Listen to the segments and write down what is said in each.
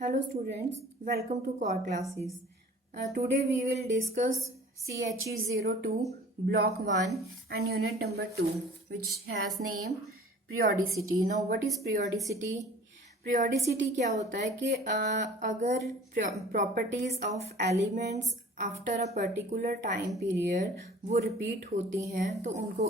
Hello students, welcome to core classes. Today we will discuss CHE02 block 1 and unit number 2 which has name periodicity. Now what is periodicity? Periodicity क्या होता है कि अगर properties of elements after a particular time period वो repeat होती हैं तो उनको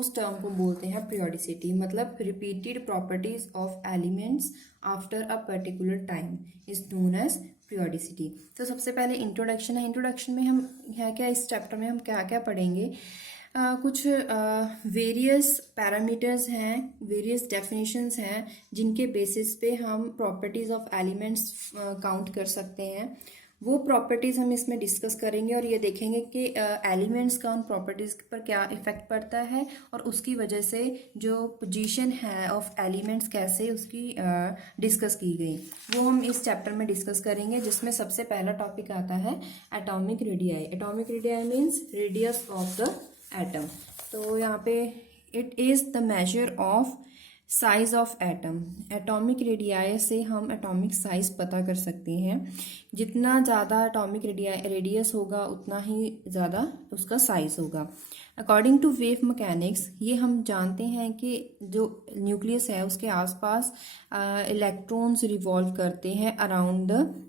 उस टर्म को बोलते हैं periodicity. मतलब repeated properties of elements after a particular time is known as periodicity. तो सबसे पहले इंट्रोडक्शन है. इंट्रोडक्शन में हम क्या इस चैप्टर में हम क्या क्या पढ़ेंगे. कुछ वेरियस पैरामीटर्स हैं, वेरियस डेफिनेशंस हैं जिनके बेसिस पे हम प्रॉपर्टीज ऑफ एलिमेंट्स काउंट कर सकते हैं. वो प्रॉपर्टीज हम इसमें डिस्कस करेंगे और ये देखेंगे कि एलिमेंट्स का उन प्रॉपर्टीज पर क्या इफेक्ट पड़ता है और उसकी वजह से जो पोजीशन है ऑफ एलिमेंट्स कैसे उसकी डिस्कस की गई वो हम इस चैप्टर में डिस्कस करेंगे. जिसमें सबसे पहला टॉपिक आता है atomic radii. Atomic radii means radius of the atom. तो यहाँ पे it is the measure of size of atom. Atomic radii से हम एटॉमिक साइज पता कर सकते हैं. जितना ज़्यादा एटॉमिक रेडियस होगा उतना ही ज़्यादा उसका साइज होगा. अकॉर्डिंग टू वेव मैकेनिक्स ये हम जानते हैं कि जो न्यूक्लियस है उसके आसपास इलेक्ट्रॉन्स रिवॉल्व करते हैं around the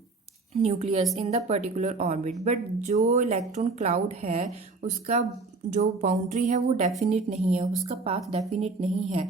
nucleus in the particular orbit. But जो इलेक्ट्रॉन क्लाउड है उसका जो बाउंड्री है वो डेफिनिट नहीं है, उसका पाथ डेफिनिट नहीं है.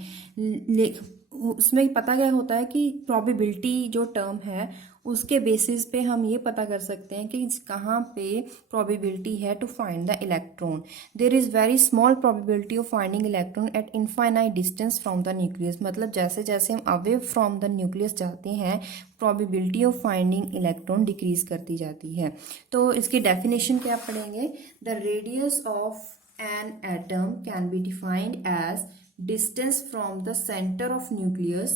उसमें पता क्या होता है कि प्रोबेबिलिटी जो टर्म है उसके बेसिस पे हम ये पता कर सकते हैं कि कहाँ पे प्रोबेबिलिटी है to find the electron. There is very small probability of finding electron at infinite distance from the nucleus. मतलब जैसे जैसे हम अवे फ्रॉम द न्यूक्लियस जाते हैं probability of finding electron decrease करती जाती है. तो इसकी डेफिनेशन क्या पढ़ेंगे. The radius of an atom can be defined as distance from the center of nucleus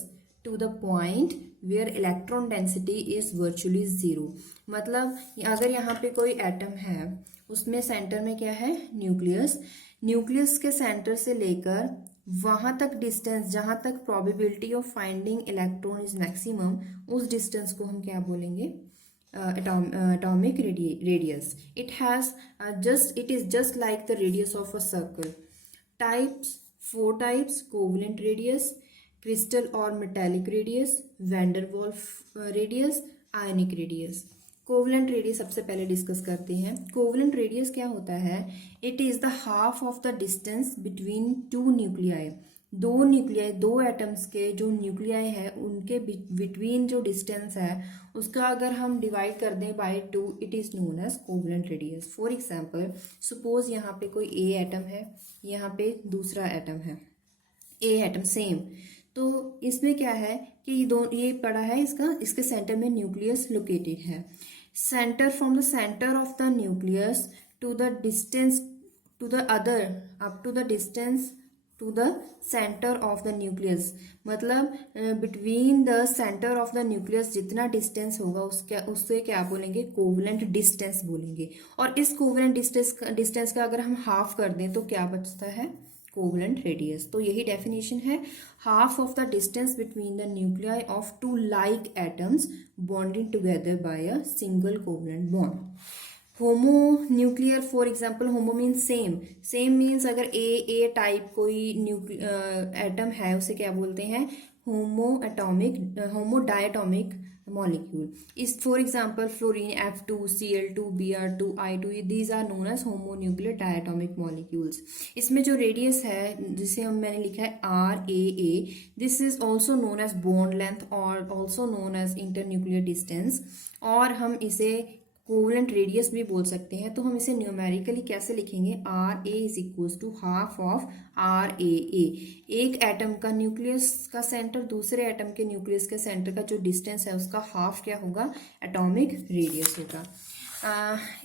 to the point where electron density is virtually zero. मतलब अगर यहाँ पे कोई एटम है उसमें सेंटर में क्या है न्यूक्लियस. न्यूक्लियस के सेंटर से लेकर वहाँ तक डिस्टेंस जहाँ तक probability of finding electron is maximum उस डिस्टेंस को हम क्या बोलेंगे atomic radius. It is just like the radius of a circle. Four types: covalent radius, crystal or metallic radius, van der Waals radius, ionic radius. Covalent radius सबसे पहले discuss करते हैं. Covalent radius क्या होता है. It is the half of the distance between two nuclei. दो atoms के जो न्यूक्लियाई है उनके बिटवीन जो डिस्टेंस है उसका अगर हम डिवाइड कर दें by 2 it is known as covalent radius. For example suppose यहाँ पे कोई ए एटम है, यहाँ पे दूसरा एटम है, ए एटम सेम. तो इसमें क्या है कि ये पड़ा है इसके सेंटर में न्यूक्लियस लोकेटेड है. Centre from the centre of the nucleus to the distance to the other up to the distance to the centre of the nucleus. मतलब between the centre of the nucleus जितना distance होगा उससे क्या बोलेंगे covalent distance बोलेंगे. और इस covalent distance का अगर हम हाफ कर दें तो क्या बचता है कोवलेंट रेडियस. तो यही डेफिनेशन है. Half of the distance between the nuclei of two like atoms bonding together by a single covalent bond. Homo nuclear for example homo means same means अगर ए टाइप कोई atom है उसे क्या बोलते हैं homo diatomic molecule. Is for example fluorine F2 Cl2 Br2 I2 these are known as homo nuclear diatomic molecules. इसमें जो radius है जिसे मैंने लिखा है RAA this is also known as bond length और also known as inter nuclear distance. और हम इसे कोवलेंट रेडियस भी बोल सकते हैं. तो हम इसे न्यूमेरिकली कैसे लिखेंगे RA is equals to half of RAA. एक एटम का न्यूक्लियस का सेंटर दूसरे एटम के न्यूक्लियस के सेंटर का जो डिस्टेंस है उसका हाफ क्या होगा एटॉमिक रेडियस होगा.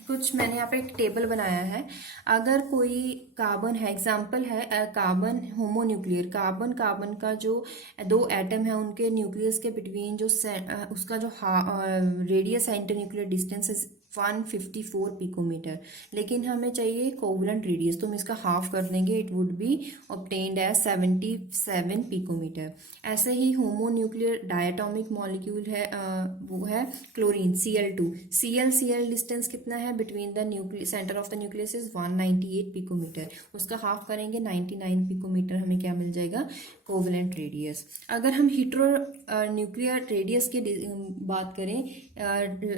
कुछ मैंने यहाँ पे एक टेबल बनाया है. अगर कोई कार्बन है एग्जाम्पल है कार्बन होमोन्यूक्लियर कार्बन का जो दो एटम है उनके न्यूक्लियस के बिटवीन जो उसका जो रेडियस है इंटर न्यूक्लियर डिस्टेंस 154 पिकोमीटर, लेकिन हमें चाहिए कोवलेंट रेडियस, तो हम इसका हाफ कर देंगे, it would be obtained as 77 picometre. ऐसे ही होमोन्यूक्लियर डायटोमिक मॉलिक्यूल है, वो है क्लोरीन Cl2। Cl डिस्टेंस कितना है between the centre of the nucleus is 198 picometre, उसका हाफ करेंगे 99 पिकोमीटर, हमें क्या मिल जाएगा, कोवलेंट रेडियस। अगर हम हीट्रो न्यूक्लियर रेडियस की बात करें,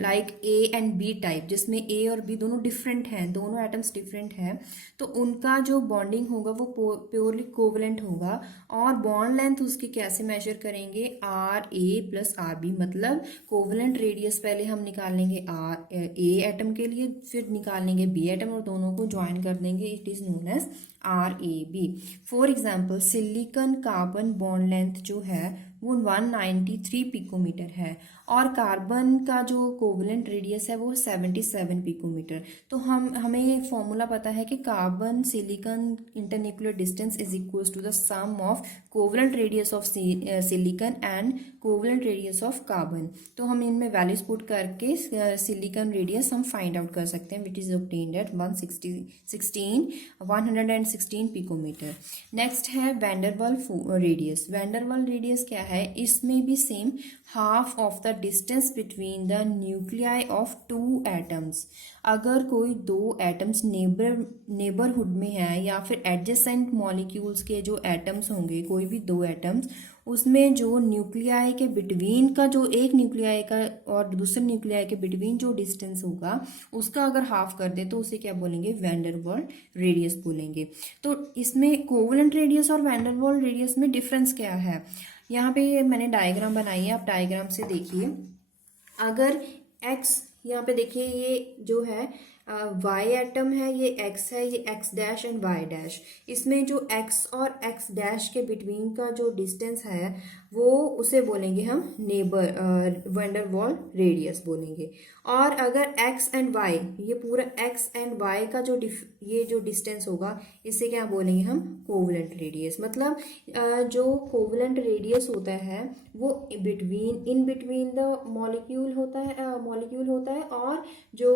like A and B type, जिसमें ए और बी दोनों डिफरेंट हैं, दोनों एटम्स डिफरेंट हैं, तो उनका जो बॉन्डिंग होगा वो प्योरली कोवलेंट होगा। और बॉन्ड लेंथ उसकी कैसे मेजर करेंगे, R A plus R B, मतलब कोवलेंट रेडियस पहले हम निकाल लेंगे आर ए एटम के लिए, फिर निकाल लेंगे बी एटम और दोनों को ज्वाइन कर देंगे, it is known as R A B. For example silicon carbon bond length जो है वो 193 पिकोमीटर है और कार्बन का जो कोवलेंट रेडियस है वो 77 पिकोमीटर। तो हमें फॉर्मूला पता है कि carbon silicon internuclear distance is equals to the sum of covalent radius of silicon and covalent radius of carbon. तो हम इनमें वैल्यूज पुट करके सिलिकॉन रेडियस हम फाइंड आउट कर सकते हैं, which is obtained at 116 picometre. Next है van der Waals radius. Van der Waals radius क्या है, इसमें भी same half of the distance between the nuclei of two atoms. अगर कोई दो एटम्स नेबरहुड में है या फिर एडजेसेंट मॉलिक्यूल्स के जो एटम्स होंगे, कोई भी दो एटम्स, उसमें जो न्यूक्लियाई के बिटवीन का, जो एक न्यूक्लियाई का और दूसरे न्यूक्लियाई के बिटवीन जो डिस्टेंस होगा उसका अगर हाफ कर दे तो उसे क्या बोलेंगे, वैंडरवाल्स रेडियस बोलेंगे। तो इसमें कोवलेंट रेडियस और वैंडरवाल्स रेडियस में डिफरेंस क्या है, यहाँ पे मैंने डायग्राम बनाई है, आप डायग्राम से देखिए। अगर x, यहाँ पे देखिए ये जो है y एटम है, ये x है, ये x dash and y dash, इसमें जो x और x डैश के बिटवीन का जो डिस्टेंस है वो उसे बोलेंगे हम वैंडरवाल्स रेडियस बोलेंगे। और अगर x एंड y, ये पूरा x एंड y का जो ये जो डिस्टेंस होगा इसे क्या बोलेंगे हम, कोवलेंट रेडियस। मतलब जो कोवलेंट रेडियस होता है वो इन बिटवीन द मॉलिक्यूल होता है और जो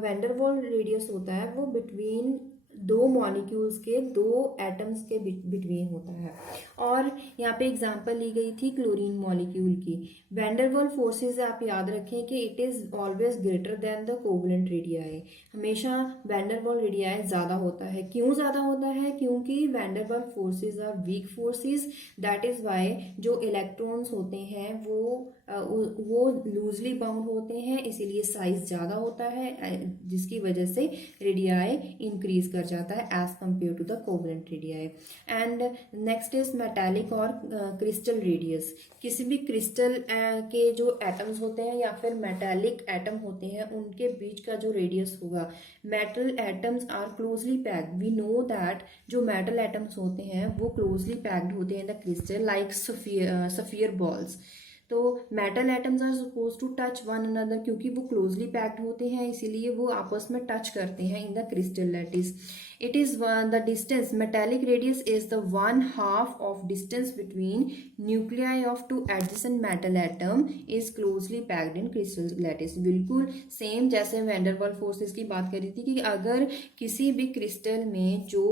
वैंडरवाल्स रेडियस होता है वो बिटवीन दो मॉलिक्यूल्स के, दो एटम्स के बिटवीन होता है। और यहाँ पे एग्जांपल ली गई थी क्लोरीन मॉलिक्यूल की। वैंडरवाल्स फोर्सेस आप याद रखें कि it is always greater than the covalent radii, हमेशा वैंडरवाल्स रेडियाई ज्यादा होता है। क्यों ज्यादा होता है, क्योंकि van der Waals forces are weak forces, that is why जो इलेक्ट्रॉन्स होते हैं वो लूजली बाउंड होते हैं, इसीलिए साइज ज्यादा होता है, जिसकी वजह से रेडियाई इंक्रीज कर जाता है as compare to the covalent radii. And next is metallic और क्रिस्टल रेडियस। किसी भी क्रिस्टल के जो एटम्स होते हैं या फिर मेटालिक एटम होते हैं उनके बीच का जो रेडियस होगा, metal atoms are closely packed. We know that जो मेटल एटम्स होते हैं वो क्लोजली पैक्ड होते हैं in the crystal like sphere balls. तो metal atoms are suppose to touch one another, क्योंकि वो क्लोजली पैक्ड होते हैं इसीलिए वो आपस में टच करते हैं in the crystal lattice. It is the distance, metallic radius is the 1/2 of distance between nuclei of two adjacent metal atom is closely packed in crystal lattice. बिल्कुल सेम जैसे वैंडरवाल्स फोर्सेस की बात करी थी कि अगर किसी भी क्रिस्टल में जो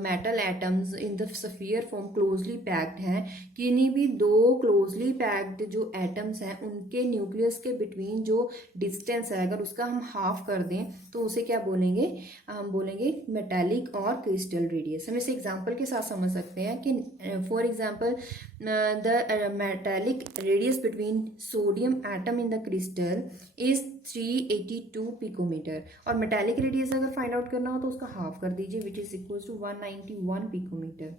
metal atoms in the sphere form closely packed हैं, किन्हीं भी दो क्लोजली पैक्ड जो एटम्स हैं उनके न्यूक्लियस के बिटवीन जो डिस्टेंस है अगर उसका हम हाफ कर दें तो उसे क्या बोलेंगे, हम बोलेंगे मेटालिक और क्रिस्टल रेडियस। हम इसे एग्जांपल के साथ समझ सकते हैं कि for example the metallic radius between sodium atom in the crystal is 382 picometre, और मेटालिक रेडियस अगर फाइंड आउट करना हो तो उसका हाफ कर दीजिए, which is equal to 191 picometre.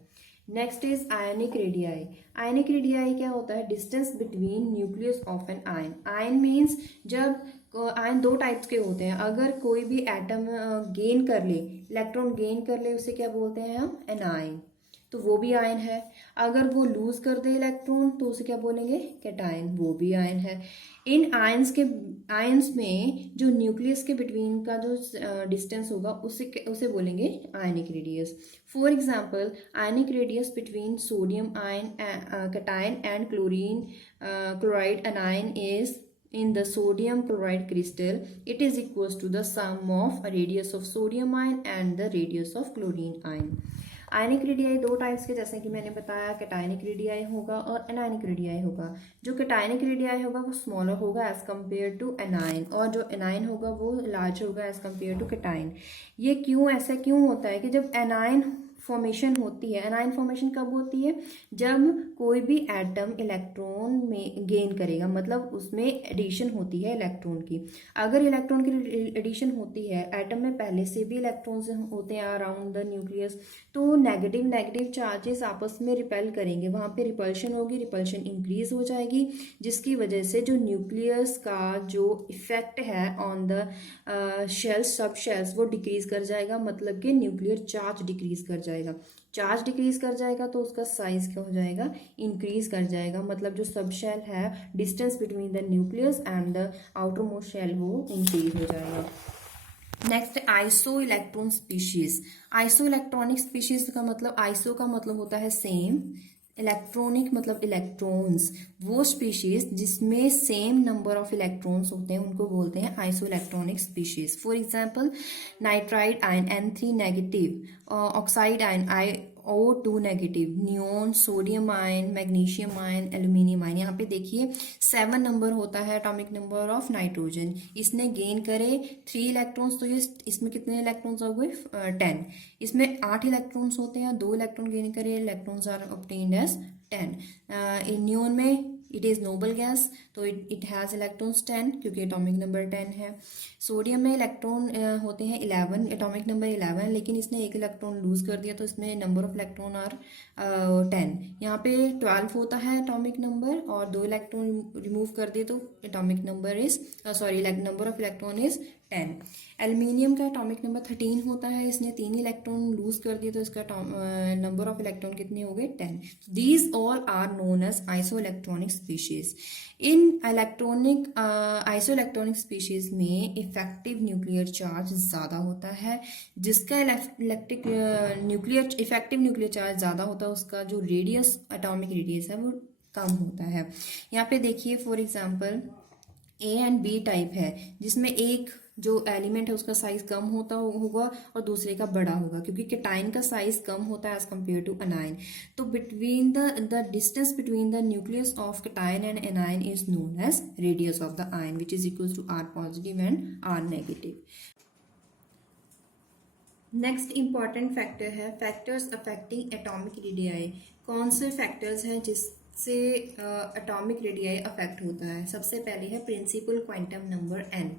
Next is ionic radii. Ionic radii क्या होता है, distance between nucleus of an ion. Ion means जब आयन दो टाइप्स के होते हैं, अगर कोई भी एटम गेन कर ले, इलेक्ट्रॉन गेन कर ले, उसे क्या बोलते हैं हम, एन आयन, तो वो भी आयन है। अगर वो लूज कर दे इलेक्ट्रॉन तो उसे क्या बोलेंगे, कैटायन, वो भी आयन है। इन आयंस में जो न्यूक्लियस के बिटवीन का जो डिस्टेंस होगा उसे बोलेंगे ionic radius. For example ionic radius between sodium ion cation and chloride anion is in the sodium chloride crystal, it is equals to the sum of a radius of sodium ion and the radius of chlorine ion. Ionic radii दो types के, जैसे कि मैंने बताया, cationic radii होगा और anionic radii होगा। जो कैटायनिक रेडियाई होगा वो स्मॉलर होगा एज कम्पेयर टू एनायन, और जो एनायन होगा वो लार्जर होगा एज कम्पेयर टू कैटायन। ये क्यों, ऐसा क्यों होता है कि जब एनायन फॉर्मेशन होती है, एनायन फॉर्मेशन कब होती है, जब कोई भी एटम इलेक्ट्रॉन में गेन करेगा, मतलब उसमें एडिशन होती है इलेक्ट्रॉन की। अगर इलेक्ट्रॉन की एडिशन होती है, एटम में पहले से भी इलेक्ट्रॉन्स होते हैं अराउंड द न्यूक्लियस, तो नेगेटिव चार्जेस आपस में रिपेल करेंगे, वहाँ पे रिपल्शन होगी, रिपल्शन इंक्रीज हो जाएगी, जिसकी वजह से जो न्यूक्लियस का जो इफेक्ट है ऑन द शेल्स, सब शेल्स, वो डिक्रीज कर जाएगा, मतलब कि न्यूक्लियर चार्ज डिक्रीज कर जाएगा। चार्ज डिक्रीज कर जाएगा तो उसका साइज क्या हो जाएगा, इंक्रीज कर जाएगा, मतलब जो सब शेल है, distance between the nucleus and the outer most shell, वो इंक्रीज हो जाएगा। Next, iso electron species. Iso electronic species का मतलब, आइसो का मतलब होता है सेम, इलेक्ट्रॉनिक मतलब इलेक्ट्रॉन्स, वो स्पीशीज जिसमें सेम नंबर ऑफ इलेक्ट्रॉन्स होते हैं उनको बोलते हैं iso electronic species. For example, nitride ion N3 negative, oxide ion O2 negative, neon, sodium ion, magnesium ion, aluminium ion. यहाँ पे देखिए 7 नंबर होता है एटॉमिक नंबर ऑफ नाइट्रोजन, इसने गेन करे 3 इलेक्ट्रॉन्स, तो ये इसमें कितने इलेक्ट्रॉन्स हो गए, 10। इसमें 8 इलेक्ट्रॉन्स होते हैं, 2 इलेक्ट्रॉन गेन करे, इलेक्ट्रॉन्स आर ऑब्टेन्ड एज 10। इन नियोन में इट इज़ नोबल गैस, तो इट हैज़ इलेक्ट्रॉन्स 10 क्योंकि एटॉमिक नंबर 10 है। सोडियम में इलेक्ट्रॉन होते हैं 11, एटॉमिक नंबर 11, लेकिन इसने एक इलेक्ट्रॉन लूज कर दिया तो इसमें नंबर ऑफ इलेक्ट्रॉन आर 10। यहाँ पे 12 होता है एटॉमिक नंबर, और 2 इलेक्ट्रॉन रिमूव कर दिए तो atomic number is number of electron is 10। Aluminium का एटॉमिक नंबर 13 होता है, इसने 3 इलेक्ट्रॉन लूज कर दिए तो इसका नंबर ऑफ इलेक्ट्रॉन कितने हो गए, 10। These all are known as iso electronic species. इन इलेक्ट्रॉनिक आइसो इलेक्ट्रॉनिक स्पीशीज में इफेक्टिव न्यूक्लियर चार्ज ज़्यादा होता है, जिसका इफेक्टिव न्यूक्लियर चार्ज ज़्यादा होता है, उसका जो रेडियस, एटॉमिक रेडियस है, वो कम होता है। यहाँ पे देखिए for example A and B type है, जिसमें एक जो एलिमेंट है उसका साइज कम होता होगा और दूसरे का बड़ा होगा, क्योंकि कैटायन का साइज कम होता है एज कम्पेयर टू अनायन। तो between the distance between the nucleus of cation and anion is known as radius of the ion, which is equal to R positive and R negative. Next important factor है factors affecting atomic radii. कौन से factors हैं जिससे atomic radii affect होता है? सबसे पहले है प्रिंसिपल क्वांटम नंबर n।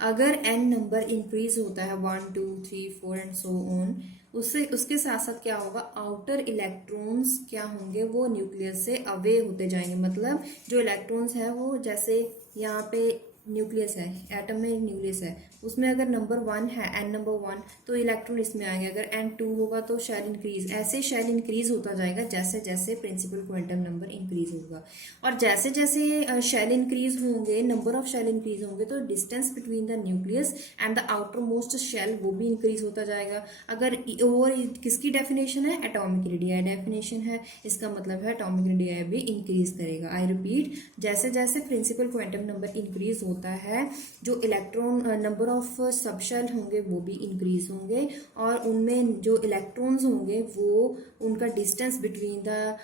अगर n नंबर इंक्रीज होता है 1 2 3 4 एंड सो ऑन, उसके साथ साथ क्या होगा, आउटर इलेक्ट्रॉन्स क्या होंगे, वो न्यूक्लियस से अवे होते जाएंगे। मतलब जो इलेक्ट्रॉन्स है वो, जैसे यहाँ पे न्यूक्लियस है, एटम में न्यूक्लियस है, उसमें अगर नंबर 1 है, n नंबर 1, तो इलेक्ट्रॉन इसमें आएंगे। अगर n 2 होगा तो शेल इंक्रीज, ऐसे शेल इंक्रीज होता जाएगा जैसे जैसे प्रिंसिपल क्वांटम नंबर इंक्रीज होगा। और जैसे जैसे शेल इंक्रीज होंगे, नंबर ऑफ शेल इंक्रीज होंगे, तो distance between the nucleus and the outer most shell वो भी इंक्रीज होता जाएगा। अगर और किसकी डेफिनेशन है, एटॉमिक रेडियाई डेफिनेशन है, इसका मतलब है एटॉमिक रेडियाई भी इंक्रीज करेगा। आई रिपीट, जैसे जैसे प्रिंसिपल क्वांटम नंबर इंक्रीज होता है, जो इलेक्ट्रॉन नंबर ऑफ सबशेल होंगे वो भी इंक्रीज होंगे, और उनमें जो इलेक्ट्रॉन्स होंगे वो उनका distance between the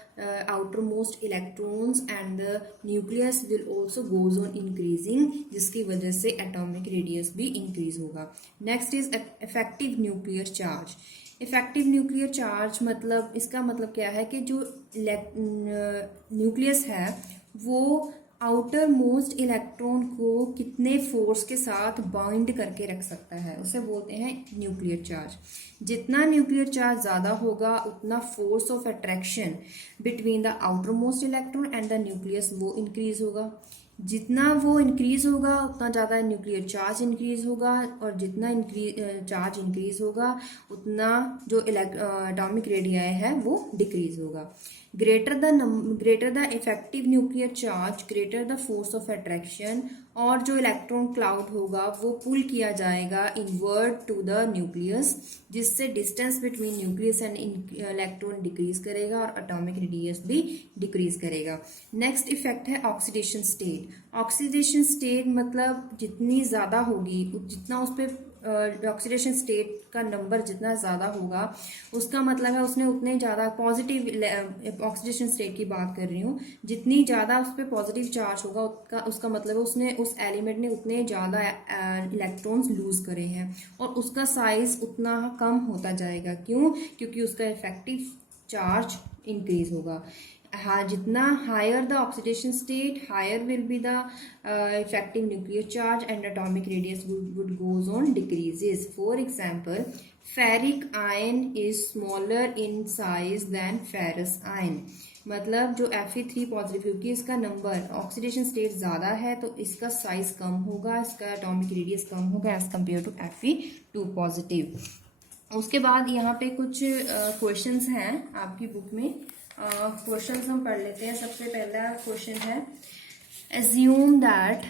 outer most electrons and the nucleus will also goes on increasing, जिसकी वजह से एटॉमिक रेडियस भी इंक्रीज होगा। Next is effective nuclear charge. Effective nuclear charge मतलब, इसका मतलब क्या है कि जो न्यूक्लियस है वो आउटर मोस्ट इलेक्ट्रॉन को कितने फोर्स के साथ बाइंड करके रख सकता है, उसे बोलते हैं न्यूक्लियर चार्ज। जितना न्यूक्लियर चार्ज ज़्यादा होगा, उतना force of attraction between the outer most electron and the nucleus वो इंक्रीज होगा। जितना वो इंक्रीज होगा उतना ज़्यादा न्यूक्लियर चार्ज इंक्रीज होगा, और जितना चार्ज इंक्रीज होगा उतना जो एटॉमिक रेडियाई है वो डिक्रीज होगा। greater the effective nuclear charge, greater the force of attraction और जो इलेक्ट्रॉन क्लाउड होगा वो पुल किया जाएगा इनवर्ड टू द न्यूक्लियस, जिससे distance between nucleus and electron decrease करेगा और एटॉमिक रेडियस भी डिक्रीज करेगा। नेक्स्ट इफेक्ट है ऑक्सीडेशन स्टेट। ऑक्सीडेशन स्टेट मतलब जितनी ज़्यादा होगी, जितना उस पर ऑक्सीडेशन स्टेट का नंबर जितना ज़्यादा होगा, उसका मतलब है उसने उतने ज़्यादा पॉजिटिव ऑक्सीडेशन स्टेट की बात कर रही हूँ, जितनी ज़्यादा उस पर पॉजिटिव चार्ज होगा उसका मतलब है उसने उस एलिमेंट ने उतने ज़्यादा इलेक्ट्रॉन्स लूज करे हैं और उसका साइज उतना कम होता जाएगा। क्यों? क्योंकि उसका इफेक्टिव चार्ज इंक्रीज होगा। जितना higher the oxidation state, higher will be the effective nuclear charge and atomic radius would goes on decreases. For example, ferric ion is smaller in size than ferrous ion. मतलब जो Fe3 positive, क्योंकि इसका number oxidation state ज़्यादा है तो इसका size कम होगा, इसका एटॉमिक रेडियस कम होगा as compare to Fe2 positive. उसके बाद यहाँ पे कुछ क्वेश्चंस हैं आपकी बुक में। क्वेश्चंस हम पढ़ लेते हैं। सबसे पहला क्वेश्चन है, assume that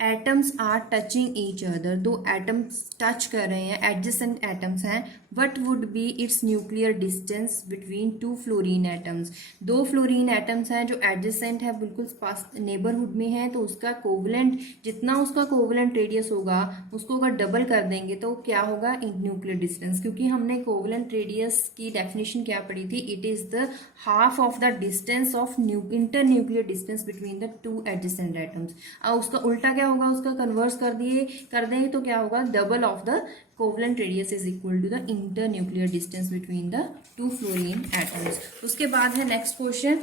atoms are touching each other। दो एटम्स टच कर रहे हैं, एडजेसेंट एटम्स हैं। what would be its nuclear distance between two fluorine atoms। दो फ्लोरीन एटम्स हैं जो एडजेसेंट है, बिल्कुल पास नेबरहुड में है, तो उसका कोवलेंट, जितना उसका कोवलेंट रेडियस होगा उसको अगर डबल कर देंगे तो क्या होगा, न्यूक्लियर डिस्टेंस। क्योंकि हमने कोवलेंट रेडियस की डेफिनेशन क्या पढ़ी थी, it is the half of the distance of inter nuclear distance between the two adjacent atoms. अब उसका उल्टा क्या होगा, उसका कन्वर्स कर देंगे तो क्या होगा, double of the covalent radius is equal to the inter nuclear distance between the two fluorine atoms. उसके बाद है next question,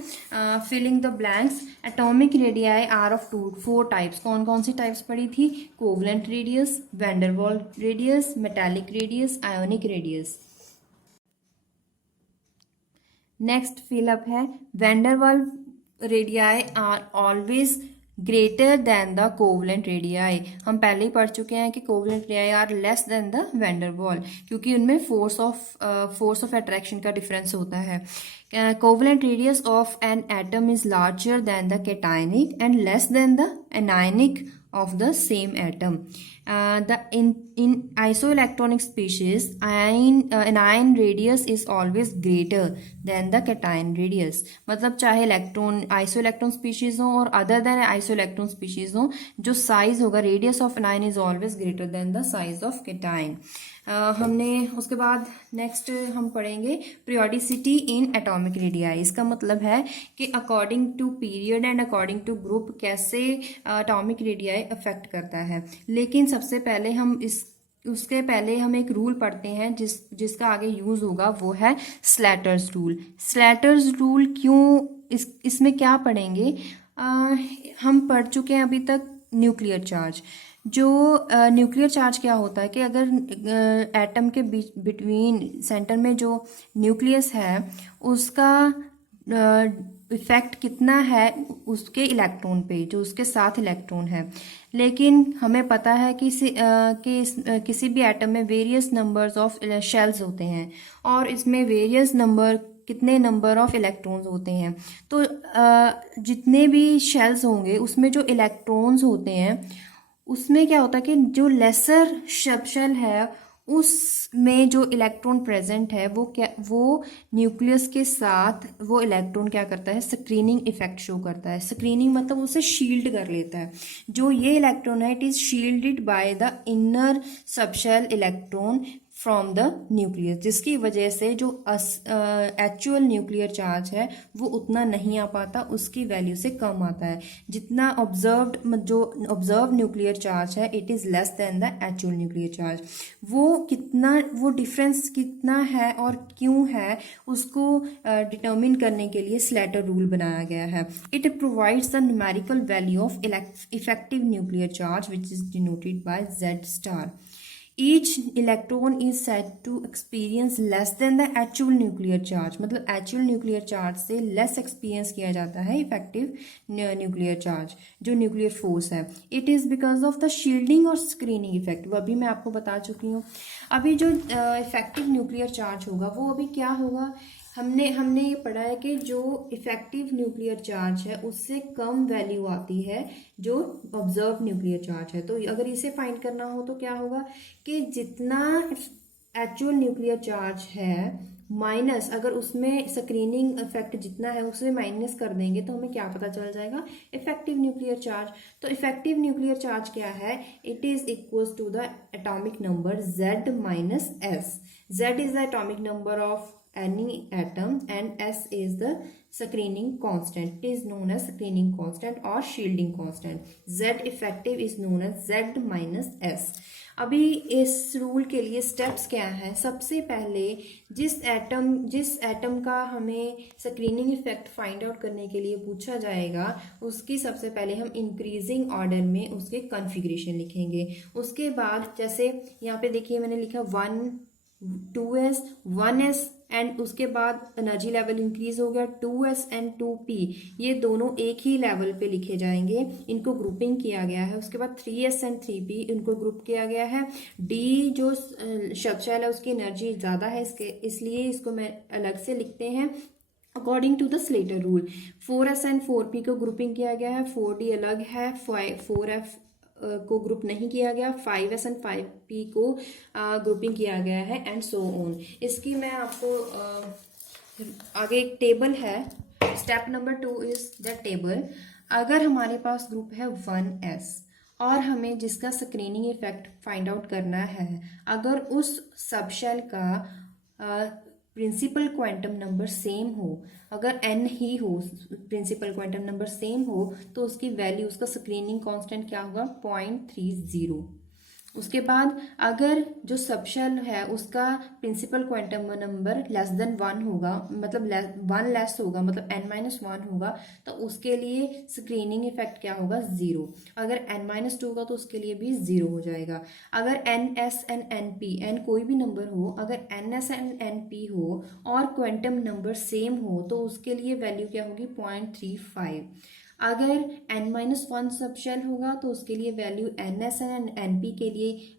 filling the blanks. Atomic radii are of 4 types. कौन कौन सी टाइप्स पढ़ी थी, covalent radius, van der Waal radius, metallic radius, ionic radius. Next fill up है, van der Waal radii are always greater than the covalent radii. हम पहले ही पढ़ चुके हैं कि covalent radii are less than the वैंडरवाल, क्योंकि उनमें फोर्स ऑफ अट्रैक्शन का डिफरेंस होता है। Covalent radius of an atom is larger than the cationic and less than the anionic of the same atom. In isoelectronic species, anion radius is always greater than the cation radius। मतलब चाहे electron आइसोइलेक्ट्रॉन species हो और other than आइसोइलेक्ट्रॉन species हो, जो size होगा radius of anion is always greater than the size of cation. हमने उसके बाद नेक्स्ट हम पढ़ेंगे पीरियोडिसिटी इन एटॉमिक रेडियाई। इसका मतलब है कि according to period and according to group कैसे एटॉमिक रेडियाई अफेक्ट करता है। लेकिन सबसे पहले उसके पहले हम एक रूल पढ़ते हैं जिसका आगे यूज होगा, वो है स्लैटर्स रूल। स्लैटर्स रूल क्यों, इसमें क्या पढ़ेंगे, हम पढ़ चुके हैं अभी तक न्यूक्लियर चार्ज। जो न्यूक्लियर चार्ज क्या होता है कि अगर एटम के बिटवीन सेंटर में जो न्यूक्लियस है उसका इफेक्ट कितना है उसके इलेक्ट्रॉन पे, जो उसके साथ इलेक्ट्रॉन है। लेकिन हमें पता है कि किसी भी एटम में वेरियस नंबर्स ऑफ शेल्स होते हैं और इसमें वेरियस कितने नंबर ऑफ इलेक्ट्रॉन्स होते हैं। तो जितने भी शेल्स होंगे उसमें जो इलेक्ट्रॉन्स होते हैं उसमें क्या होता है कि जो लेसर शेल है उसमें जो इलेक्ट्रॉन प्रेजेंट है वो न्यूक्लियस के साथ वो इलेक्ट्रॉन क्या करता है, स्क्रीनिंग इफेक्ट शो करता है। स्क्रीनिंग मतलब उसे शील्ड कर लेता है। जो ये इलेक्ट्रॉन है, it is shielded by the inner subshell electron from the nucleus, जिसकी वजह से जो एक्चुअल न्यूक्लियर चार्ज है वो उतना नहीं आ पाता, उसकी वैल्यू से कम आता है। जितना ऑब्जर्व न्यूक्लियर चार्ज है, it is less than the actual nuclear charge. वो डिफरेंस कितना है और क्यों है उसको डिटर्मिन करने के लिए स्लैटर रूल बनाया गया है। It provides the numerical value of effective nuclear charge which is denoted by Z*। Each electron is said to experience less than the actual nuclear charge। मतलब actual nuclear charge से less experience किया जाता है effective nuclear charge, जो nuclear force है। It is because of the shielding और screening effect। वो अभी मैं आपको बता चुकी हूँ। अभी जो effective nuclear charge होगा वो अभी क्या होगा हमने हमने ये पढ़ा है कि जो इफेक्टिव न्यूक्लियर चार्ज है उससे कम वैल्यू आती है जो ऑब्जर्व न्यूक्लियर चार्ज है। तो अगर इसे फाइंड करना हो तो क्या होगा कि जितना एक्चुअल न्यूक्लियर चार्ज है माइनस, अगर उसमें स्क्रीनिंग इफेक्ट जितना है उसे माइनस कर देंगे तो हमें क्या पता चल जाएगा, इफेक्टिव न्यूक्लियर चार्ज। तो इफेक्टिव न्यूक्लियर चार्ज क्या है, it is equals to the atomic number Z minus S। Z is the atomic number of any atom and S is the screening constant. It is known as screening constant or shielding constant. Z effective is known as Z minus S. अभी इस rule के लिए steps क्या है, सबसे पहले जिस atom का हमें स्क्रीनिंग इफेक्ट फाइंड आउट करने के लिए पूछा जाएगा उसकी सबसे पहले हम इंक्रीजिंग ऑर्डर में उसके कॉन्फ़िगरेशन लिखेंगे। उसके बाद जैसे यहाँ पे देखिए मैंने लिखा 1 2s 1s एंड उसके बाद एनर्जी लेवल इंक्रीज हो गया 2s एंड 2p, ये दोनों एक ही लेवल पे लिखे जाएंगे, इनको ग्रुपिंग किया गया है। उसके बाद 3s एंड 3p इनको ग्रुप किया गया है। d जो शब्द शैल है उसकी एनर्जी ज़्यादा है इसलिए इसको मैं अलग से लिखते हैं according to the Slater rule. 4s and 4p को ग्रुपिंग किया गया है, 4d अलग है, 4f को ग्रुप नहीं किया गया, 5s एंड 5p को ग्रुपिंग किया गया है एंड सो ऑन। इसकी मैं आपको आगे एक टेबल है, step number 2 is the table. अगर हमारे पास ग्रुप है 1s और हमें जिसका स्क्रीनिंग इफेक्ट फाइंड आउट करना है, अगर उस सबशेल का प्रिंसिपल क्वांटम नंबर सेम हो, अगर n ही हो प्रिंसिपल क्वांटम नंबर सेम हो तो उसकी वैल्यू, उसका स्क्रीनिंग कांस्टेंट क्या होगा 0.30। उसके बाद अगर जो सबशेल है उसका principal quantum number less than 1 होगा, मतलब 1 लेस होगा, मतलब n-1 होगा, तो उसके लिए स्क्रीनिंग इफेक्ट क्या होगा 0। अगर n-2 होगा तो उसके लिए भी 0 हो जाएगा। अगर ns एंड np, n कोई भी नंबर हो, अगर ns एंड np हो और क्वांटम नंबर सेम हो तो उसके लिए वैल्यू क्या होगी 0.35। अगर n-1 सबशेल होगा तो उसके लिए वैल्यू ns एंड np के लिए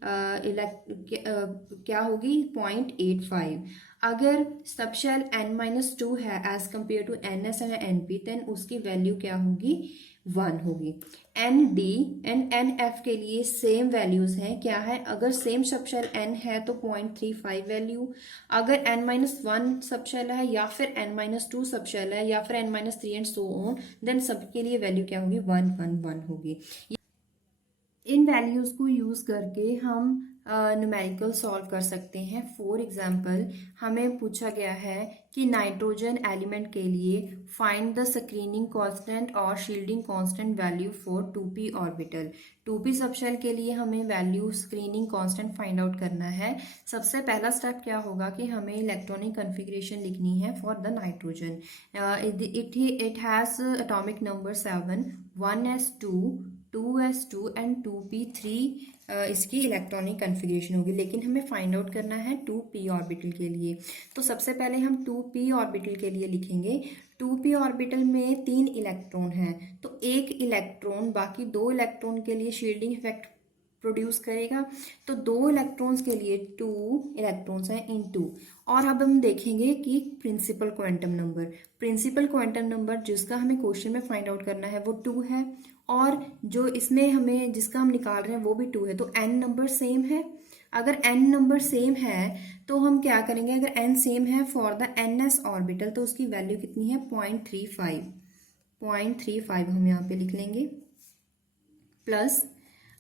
क्या होगी 0.85। अगर सबशेल n-2 है as compare to ns and np then उसकी वैल्यू क्या होगी 1 होगी। nd एंड nf के लिए सेम वैल्यूज हैं, क्या है, अगर सेम सबशेल n है तो 0.35 वैल्यू, अगर n-1 सबशेल है या फिर n-2 सबशेल है या फिर n-3 and so on, then सबके लिए वैल्यू क्या होगी 1 1 1 होगी। इन वैल्यूज को यूज करके हम न्यूमेरिकल सॉल्व कर सकते हैं। फॉर एग्जांपल हमें पूछा गया है कि नाइट्रोजन एलिमेंट के लिए फाइंड द स्क्रीनिंग कांस्टेंट और shielding constant value for 2p orbital. 2p subshell के लिए हमें value screening constant find out करना है। सबसे पहला स्टेप क्या होगा कि हमें इलेक्ट्रॉनिक कॉन्फ़िगरेशन लिखनी है for the nitrogen. It has atomic number 7, 1s2 2s2 and 2p3 इसकी इलेक्ट्रॉनिक कॉन्फ़िगरेशन होगी, लेकिन हमें फाइंड आउट करना है 2p ऑर्बिटल के लिए। तो सबसे पहले हम 2p ऑर्बिटल के लिए लिखेंगे। 2p ऑर्बिटल में 3 इलेक्ट्रॉन हैं, तो एक इलेक्ट्रॉन बाकी 2 इलेक्ट्रॉन के लिए शील्डिंग इफेक्ट प्रोड्यूस करेगा, तो 2 इलेक्ट्रॉन्स के लिए 2 इलेक्ट्रॉन्स हैं इन 2। और अब हम देखेंगे कि प्रिंसिपल क्वांटम नंबर जिसका हमें क्वेश्चन में फाइंड आउट करना है वो 2 है, और जो इसमें हमें जिसका हम निकाल रहे हैं वो भी 2 है, तो n नंबर सेम है। अगर n नंबर सेम है तो हम क्या करेंगे, अगर n सेम है फॉर द ns ऑर्बिटल तो उसकी वैल्यू कितनी है 0.35 हम यहाँ पे लिख लेंगे, प्लस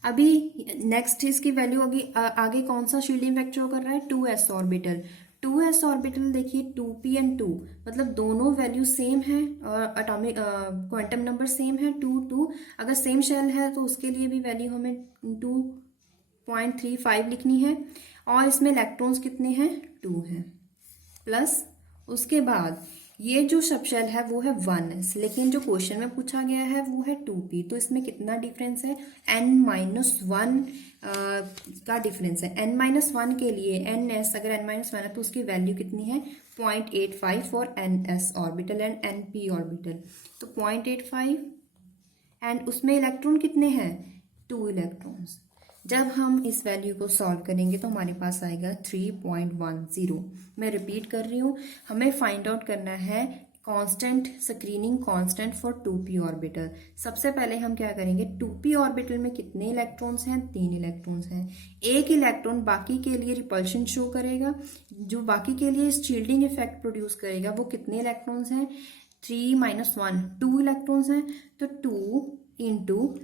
अभी नेक्स्ट इसकी वैल्यू आगे कौन सा शील्डिंग इफेक्ट शो कर रहा है 2s ऑर्बिटल। 2s ऑर्बिटल देखिए 2p एंड 2 मतलब दोनों वैल्यू सेम है और एटॉमिक क्वांटम नंबर सेम है 2 2। अगर सेम शेल है तो उसके लिए भी वैल्यू हमें 2.35 लिखनी है, और इसमें इलेक्ट्रॉन्स कितने हैं 2 हैं, प्लस उसके बाद ये जो सबशेल है वो है 1s, लेकिन जो क्वेश्चन में पूछा गया है वो है 2p, तो इसमें कितना डिफरेंस है n-1 का डिफरेंस है। n-1 के लिए ns अगर n-1 है तो उसकी वैल्यू कितनी है 0.85 for ns orbital and np orbital, तो 0.85 एंड उसमें इलेक्ट्रॉन कितने हैं 2 इलेक्ट्रॉन्स। जब हम इस वैल्यू को सॉल्व करेंगे तो हमारे पास आएगा 3.10। मैं रिपीट कर रही हूँ, हमें फाइंड आउट करना है constant, screening constant for 2p orbital. सबसे पहले हम क्या करेंगे, 2p ऑर्बिटल में कितने इलेक्ट्रॉन्स हैं, 3 इलेक्ट्रॉन्स हैं। एक इलेक्ट्रॉन बाकी के लिए रिपल्शन शो करेगा, जो बाकी के लिए शील्डिंग इफेक्ट प्रोड्यूस करेगा, वो कितने इलेक्ट्रॉन्स हैं, 3 - 1 2 इलेक्ट्रॉन्स हैं। तो 2 इंटू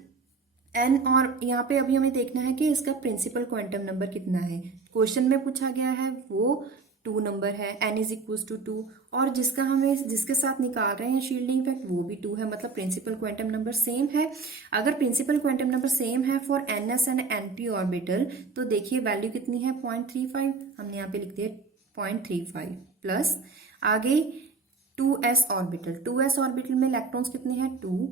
एन, और यहाँ पे अभी हमें देखना है कि इसका प्रिंसिपल क्वांटम नंबर कितना है। क्वेश्चन में पूछा गया है वो 2 नंबर है, n इज इक्वल टू 2, और जिसके साथ निकाल रहे हैं शील्डिंग इफेक्ट वो भी 2 है, मतलब प्रिंसिपल क्वांटम नंबर सेम है। अगर प्रिंसिपल क्वांटम नंबर सेम है for ns and np orbital, तो देखिए वैल्यू कितनी है, 0.35। हमने यहाँ पे लिख दिया 0.35 प्लस आगे 2s ऑर्बिटल में इलेक्ट्रॉन्स कितने हैं, 2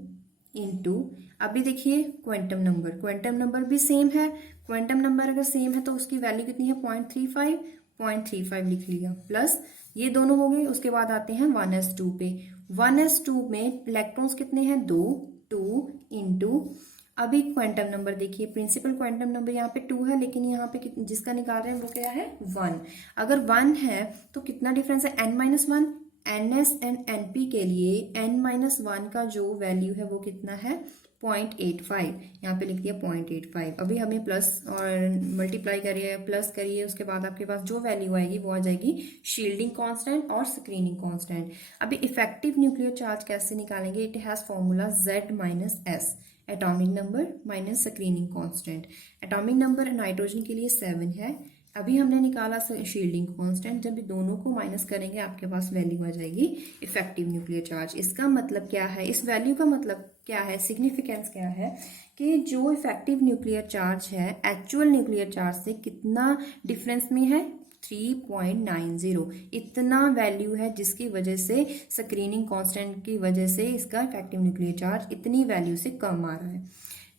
इंटू, अभी देखिए क्वांटम नंबर भी सेम है। क्वांटम नंबर अगर सेम है तो उसकी वैल्यू कितनी है, 0.35 लिख लिया, प्लस ये दोनों हो गए। उसके बाद आते हैं 1s2 पे। 1s2 में इलेक्ट्रॉन्स कितने हैं, 2 इंटू, अभी क्वांटम नंबर देखिए, प्रिंसिपल क्वांटम नंबर यहाँ पे 2 है, लेकिन यहाँ पे जिसका निकाल रहे हैं वो क्या है, 1। अगर 1 है तो कितना डिफरेंस है, n-1। ns एंड np के लिए n-1 का जो वैल्यू है वो कितना है, 0.85। यहाँ पे लिख दिया 0.85। अभी हमें प्लस और मल्टीप्लाई करिए, प्लस करिए, उसके बाद आपके पास जो वैल्यू आएगी वो आ जाएगी शील्डिंग कांस्टेंट और स्क्रीनिंग कांस्टेंट। अभी इफेक्टिव न्यूक्लियर चार्ज कैसे निकालेंगे, it has formula Z-S, atomic number minus screening constant. Atomic number nitrogen के लिए 7 है, अभी हमने निकाला शील्डिंग कांस्टेंट, जब दोनों को माइनस करेंगे आपके पास वैल्यू आ जाएगी इफेक्टिव न्यूक्लियर चार्ज। इसका मतलब क्या है, इस वैल्यू का मतलब क्या है, सिग्निफिकेंस क्या है कि जो इफेक्टिव न्यूक्लियर चार्ज है एक्चुअल न्यूक्लियर चार्ज से कितना डिफरेंस में है, 3.90। इतना वैल्यू है जिसकी वजह से स्क्रीनिंग कांस्टेंट की वजह से इसका इफेक्टिव न्यूक्लियर चार्ज इतनी वैल्यू से कम आ रहा है।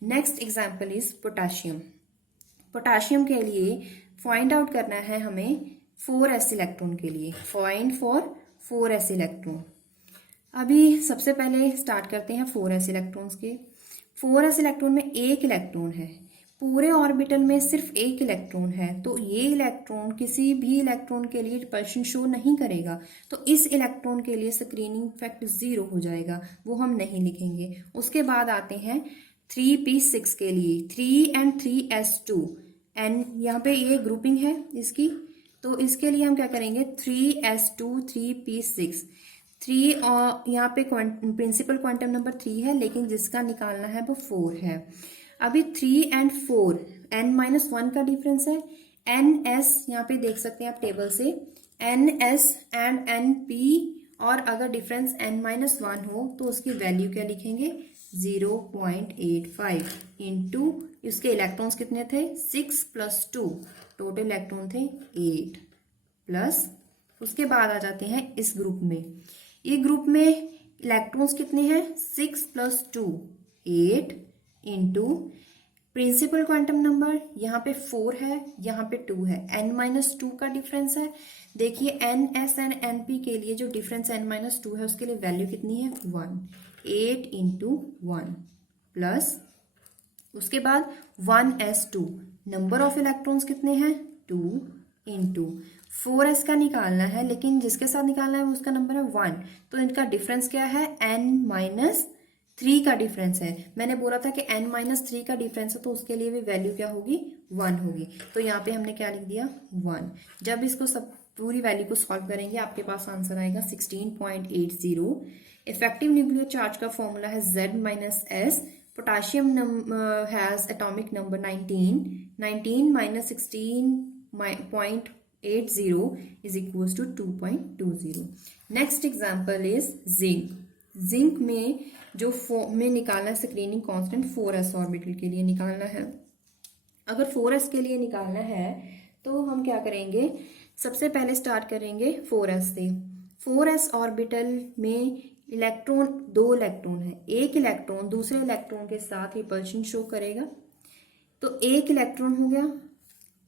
Next example is potassium. Potassium के लिए फाइंड आउट करना है हमें 4s इलेक्ट्रॉन के लिए, फाइंड फॉर 4s इलेक्ट्रॉन। अभी सबसे पहले स्टार्ट करते हैं 4s इलेक्ट्रॉन्स के। 4s इलेक्ट्रॉन में एक इलेक्ट्रॉन है, पूरे ऑर्बिटल में सिर्फ एक इलेक्ट्रॉन है, तो ये इलेक्ट्रॉन किसी भी इलेक्ट्रॉन के लिए रिपल्शन शो नहीं करेगा, तो इस इलेक्ट्रॉन के लिए स्क्रीनिंग इफेक्ट 0 हो जाएगा, वो हम नहीं लिखेंगे। उसके बाद आते हैं 3p6 के लिए, 3 and 3s2 एन, यहाँ पे ये ग्रुपिंग है इसकी, तो इसके लिए हम क्या करेंगे, 3s2 3p6 3, और यहाँ पे प्रिंसिपल क्वांटम नंबर 3 है, लेकिन जिसका निकालना है वो 4 है। अभी 3 and 4 n-1 का डिफरेंस है, ns यहाँ पे देख सकते हैं आप टेबल से, ns एंड np, और अगर डिफरेंस n-1 हो तो उसकी वैल्यू क्या लिखेंगे, 0.85 इंटू, इसके इलेक्ट्रॉन्स कितने थे, 6 + 2, टोटल इलेक्ट्रॉन थे 8, प्लस उसके बाद आ जाते हैं इस ग्रुप में। ये ग्रुप में इलेक्ट्रॉन्स कितने हैं, 6 + 2 8 इंटू, प्रिंसिपल क्वांटम नंबर यहाँ पे 4 है, यहाँ पे 2 है, n-2 का डिफरेंस है। देखिए ns एंड np के लिए जो डिफरेंस n-2 है उसके लिए वैल्यू कितनी है, 1, 8 इंटू 1, प्लस उसके बाद 1s2, नंबर ऑफ इलेक्ट्रॉन्स कितने हैं, 2 इंटू 4s का निकालना है, लेकिन जिसके साथ निकालना है उसका नंबर है 1, तो इनका डिफरेंस क्या है, n-3 का डिफरेंस है। मैंने बोला था कि n-3 का डिफरेंस है तो उसके लिए भी वैल्यू क्या होगी, 1 होगी, तो यहाँ पे हमने क्या लिख दिया, 1। जब इसको सब पूरी वैल्यू को सॉल्व करेंगे आपके पास आंसर आएगा 16.80। इफेक्टिव न्यूक्लियर चार्ज का फॉर्मूला है Z-S। Potassium has atomic number 19 minus 16.80 is equals to 2.20. Next example is zinc. Zinc में जो में निकालना है स्क्रीनिंग कांस्टेंट 4s ऑर्बिटल के लिए निकालना है। अगर 4s के लिए निकालना है तो हम क्या करेंगे, सबसे पहले स्टार्ट करेंगे 4s से। 4s ऑर्बिटल में इलेक्ट्रॉन, 2 इलेक्ट्रॉन है, एक इलेक्ट्रॉन दूसरे इलेक्ट्रॉन के साथ रिपल्शन शो करेगा, तो एक इलेक्ट्रॉन हो गया।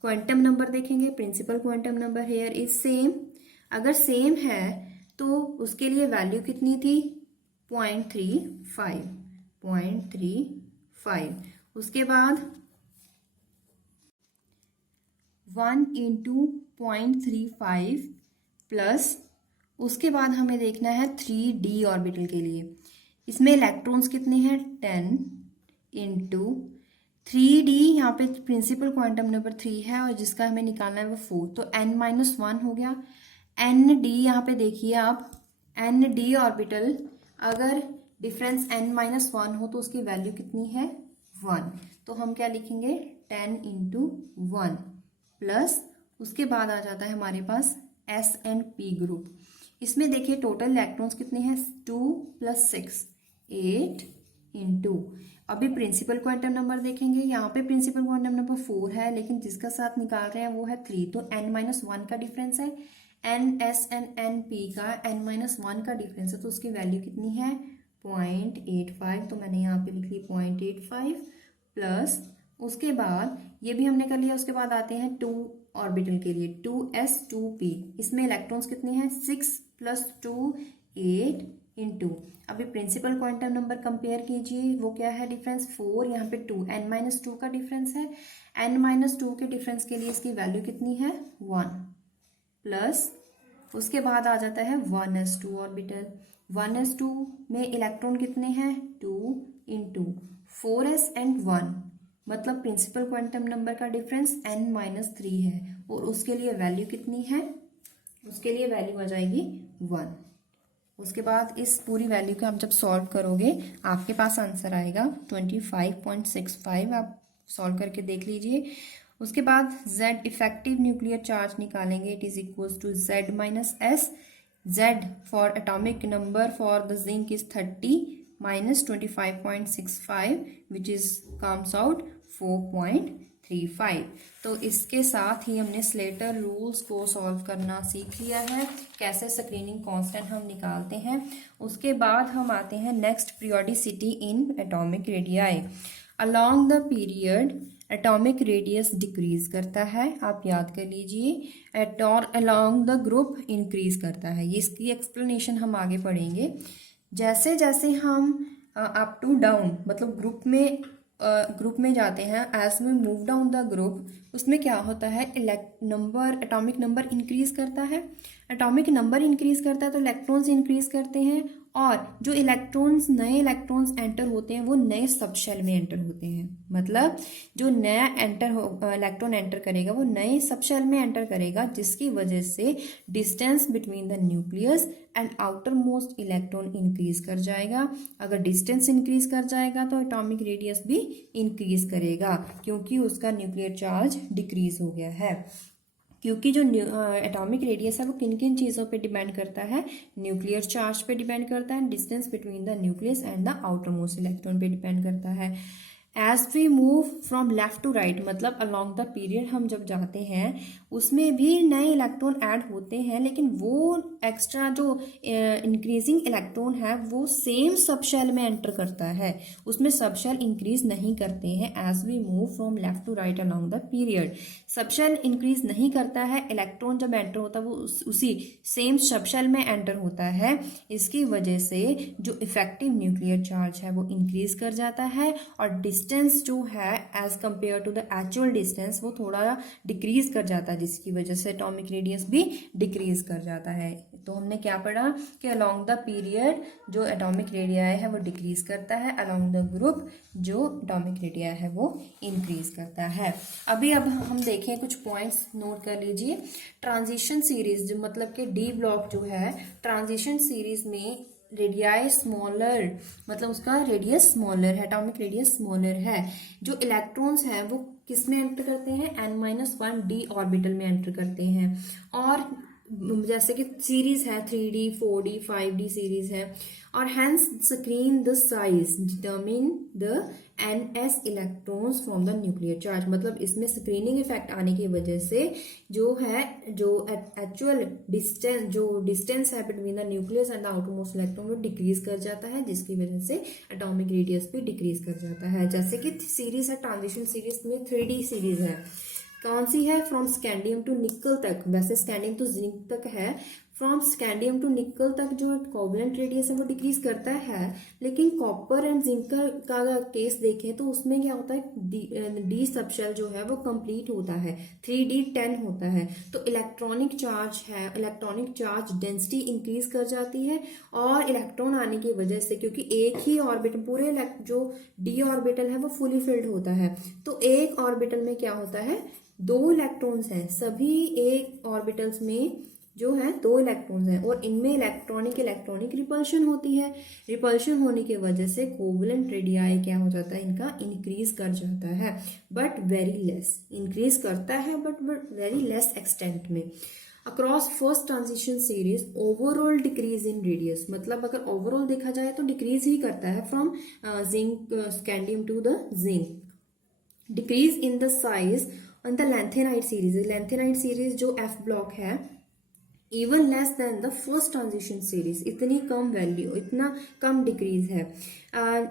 क्वांटम नंबर देखेंगे, principal quantum number here is same, अगर सेम है तो उसके लिए वैल्यू कितनी थी, 0.35। उसके बाद 1 इंटू 0.35 प्लस उसके बाद हमें देखना है 3d ऑर्बिटल के लिए। इसमें इलेक्ट्रॉन्स कितने हैं 10 इंटू 3d, यहाँ पे प्रिंसिपल क्वांटम नंबर 3 है और जिसका हमें निकालना है वो 4, तो n-1 हो गया। nd यहाँ पे देखिए आप, nd ऑर्बिटल अगर डिफरेंस n-1 हो तो उसकी वैल्यू कितनी है 1, तो हम क्या लिखेंगे 10 इंटू 1 प्लस उसके बाद आ जाता है हमारे पास s एंड p ग्रुप। इसमें देखिए टोटल इलेक्ट्रॉन्स कितने हैं 2 + 6 8 इंटू, अभी प्रिंसिपल क्वांटम नंबर देखेंगे, यहाँ पे प्रिंसिपल क्वांटम नंबर 4 है लेकिन जिसका साथ निकाल रहे हैं वो है 3, तो n-1 का डिफरेंस है, ns एंड np का n-1 का डिफरेंस है, तो उसकी वैल्यू कितनी है 0.85, तो मैंने यहाँ पे लिख ली 0.85 प्लस उसके बाद ये भी हमने कर लिया। उसके बाद आते हैं 2 ऑर्बिटल के लिए 2s2p, इसमें इलेक्ट्रॉन्स कितने हैं 6 + 2 8 इंटू, अभी प्रिंसिपल क्वांटम नंबर कंपेयर कीजिए, वो क्या है डिफरेंस 4, यहाँ पे 2 n-2 का डिफरेंस है, n-2 के डिफरेंस के लिए इसकी वैल्यू कितनी है 1 प्लस उसके बाद आ जाता है 1s2 ऑर्बिटल। 1s2 में इलेक्ट्रॉन कितने हैं 2 इंटू 4s एंड 1, मतलब प्रिंसिपल क्वांटम नंबर का डिफरेंस n-3 है और उसके लिए वैल्यू कितनी है, उसके लिए वैल्यू आ जाएगी 1। उसके बाद इस पूरी वैल्यू को आप जब सॉल्व करोगे आपके पास आंसर आएगा 25.65, आप सॉल्व करके देख लीजिए। उसके बाद Z इफेक्टिव न्यूक्लियर चार्ज निकालेंगे, it is equals to Z-S, Z for atomic number for the zinc is 30 minus 25.65 which is comes out 4.35। तो इसके साथ ही हमने स्लेटर रूल्स को सॉल्व करना सीख लिया है, कैसे स्क्रीनिंग कांस्टेंट हम निकालते हैं। उसके बाद हम आते हैं next, periodicity in atomic radii. Along the period atomic radius decrease करता है, आप याद कर लीजिए, और अलोंग द ग्रुप इंक्रीज करता है। ये इसकी एक्सप्लेनेशन हम आगे पढ़ेंगे। जैसे जैसे हम अप टू डाउन मतलब ग्रुप में जाते हैं, as we move down the group, उसमें क्या होता है एटॉमिक नंबर इंक्रीज करता है। एटॉमिक नंबर इंक्रीज करता है तो इलेक्ट्रॉन्स इंक्रीज करते हैं, और जो नए इलेक्ट्रॉन्स एंटर होते हैं वो नए सब शेल में एंटर होते हैं। मतलब जो नया इलेक्ट्रॉन एंटर करेगा वो नए सब शेल में एंटर करेगा, जिसकी वजह से distance between the nucleus and outer most electron increase कर जाएगा। अगर डिस्टेंस इंक्रीज कर जाएगा तो एटॉमिक रेडियस भी इंक्रीज करेगा, क्योंकि उसका न्यूक्लियर चार्ज डिक्रीज हो गया है। क्योंकि जो एटॉमिक रेडियस है वो किन किन चीज़ों पे डिपेंड करता है, न्यूक्लियर चार्ज पे डिपेंड करता है, distance between the nucleus and the outer most electron पे डिपेंड करता है। As we move from left to right, मतलब अलॉन्ग द पीरियड हम जब जाते हैं उसमें भी नए इलेक्ट्रॉन ऐड होते हैं, लेकिन वो एक्स्ट्रा जो इंक्रीजिंग इलेक्ट्रॉन है वो सेम सब शेल में एंटर करता है, उसमें सब शेल इंक्रीज नहीं करते हैं। As we move from left to right along the period, sub shell increase नहीं करता है, इलेक्ट्रॉन जब एंटर होता है वो उसी सेम सब शेल में एंटर होता है। इसकी वजह से जो इफेक्टिव न्यूक्लियर चार्ज है वो इंक्रीज कर जाता है, और डिस्टेंस जो है as compare to the actual distance वो थोड़ा डिक्रीज कर जाता है, जिसकी वजह से एटॉमिक रेडियस भी डिक्रीज कर जाता है। तो हमने क्या पढ़ा कि अलोंग द पीरियड जो एटॉमिक रेडियाई है वो डिक्रीज करता है, अलोंग द ग्रुप जो एटॉमिक रेडियाई है वो इंक्रीज करता है। अब हम देखें कुछ पॉइंट्स नोट कर लीजिए। ट्रांजिशन सीरीज जो मतलब कि डी ब्लॉक जो है, ट्रांजिशन सीरीज में रेडियाई स्मॉलर, मतलब उसका रेडियस स्मॉलर है, एटॉमिक रेडियस स्मॉलर है। जो इलेक्ट्रॉन्स हैं वो किस में एंटर करते हैं, n-1 डी ऑर्बिटल में एंटर करते हैं। और जैसे कि सीरीज है 3D 4D 5D सीरीज है, और hence screen the size determine the ns electrons from the nuclear charge, मतलब इसमें स्क्रीनिंग इफेक्ट आने की वजह से जो एक्चुअल डिस्टेंस है between the nucleus and the outer most electron वो डिक्रीज कर जाता है, जिसकी वजह से एटॉमिक रेडियस भी डिक्रीज कर जाता है। जैसे कि सीरीज है ट्रांजिशन सीरीज में 3D सीरीज है, कौन सी है, फ्रॉम स्कैंडियम टू निकल तक, वैसे स्कैंडियम तो जिंक तक है, फ्रॉम स्कैंडियम टू निकल तक जो कोवलेंट रेडियस है वो डिक्रीज करता है, लेकिन कॉपर एंड जिंक का केस देखें तो उसमें क्या होता है, डी सबशेल जो है वो कंप्लीट होता है, 3d10 होता है। तो इलेक्ट्रॉनिक चार्ज है, इलेक्ट्रॉनिक चार्ज डेंसिटी इंक्रीज कर जाती है, और इलेक्ट्रॉन आने की वजह से, क्योंकि एक ही ऑर्बिटल, पूरे जो डी ऑर्बिटल है वो फुली फिल्ड होता है, तो एक ऑर्बिटल में क्या होता है, 2 इलेक्ट्रॉन्स हैं, सभी एक ऑर्बिटल्स में जो है 2 इलेक्ट्रॉन्स हैं, और इनमें इलेक्ट्रॉनिक इलेक्ट्रॉनिक रिपल्शन होती है। रिपल्शन होने की वजह से कोवलेंट रेडियाई क्या हो जाता है, इनका इंक्रीज कर जाता है, बट वेरी लेस, इंक्रीज करता है बट वेरी लेस एक्सटेंट में। Across first transition series overall decrease in radius, मतलब अगर ओवरऑल देखा जाए तो डिक्रीज ही करता है from zinc scandium to the zinc. Decrease in the size on the lanthanide series, lanthanide series जो एफ ब्लॉक है, even less than the first transition series, इतनी कम वैल्यू, इतना कम डिक्रीज है।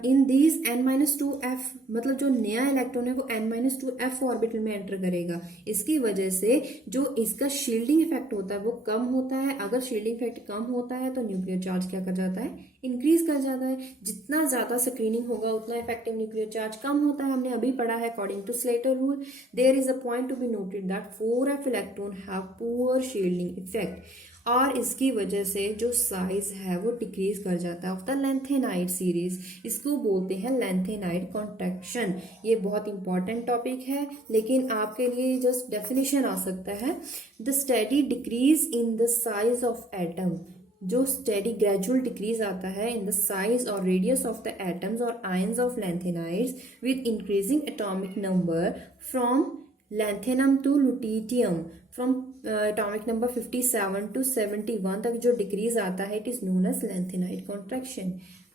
इन दीज n-2f, मतलब जो नया इलेक्ट्रॉन है वो n-2f ऑर्बिटल में एंटर करेगा, इसकी वजह से जो इसका शील्डिंग इफेक्ट होता है वो कम होता है। अगर शील्डिंग इफेक्ट कम होता है तो न्यूक्लियर चार्ज क्या कर जाता है, इंक्रीज कर जाता है। जितना ज्यादा स्क्रीनिंग होगा उतना इफेक्टिव न्यूक्लियर चार्ज कम होता है, हमने अभी पढ़ा है according to Slater rule. There is a point to be noted that 4f electron have poor shielding effect, और इसकी वजह से जो साइज है वो डिक्रीज कर जाता है ऑफ द लैंथेनाइड सीरीज, इसको बोलते हैं लैंथेनाइड कॉन्ट्रैक्शन। ये बहुत इंपॉर्टेंट टॉपिक है, लेकिन आपके लिए जस्ट डेफिनेशन आ सकता है, the steady decrease in the size of atom, जो स्टेडी ग्रेजुअल डिक्रीज आता है इन द साइज और रेडियस ऑफ द एटम्स और ions of lanthanides with increasing atomic number from lanthanum to lutetium, from atomic number 57 to 71 तक जो decrease आता है, it is known as lanthanide contraction.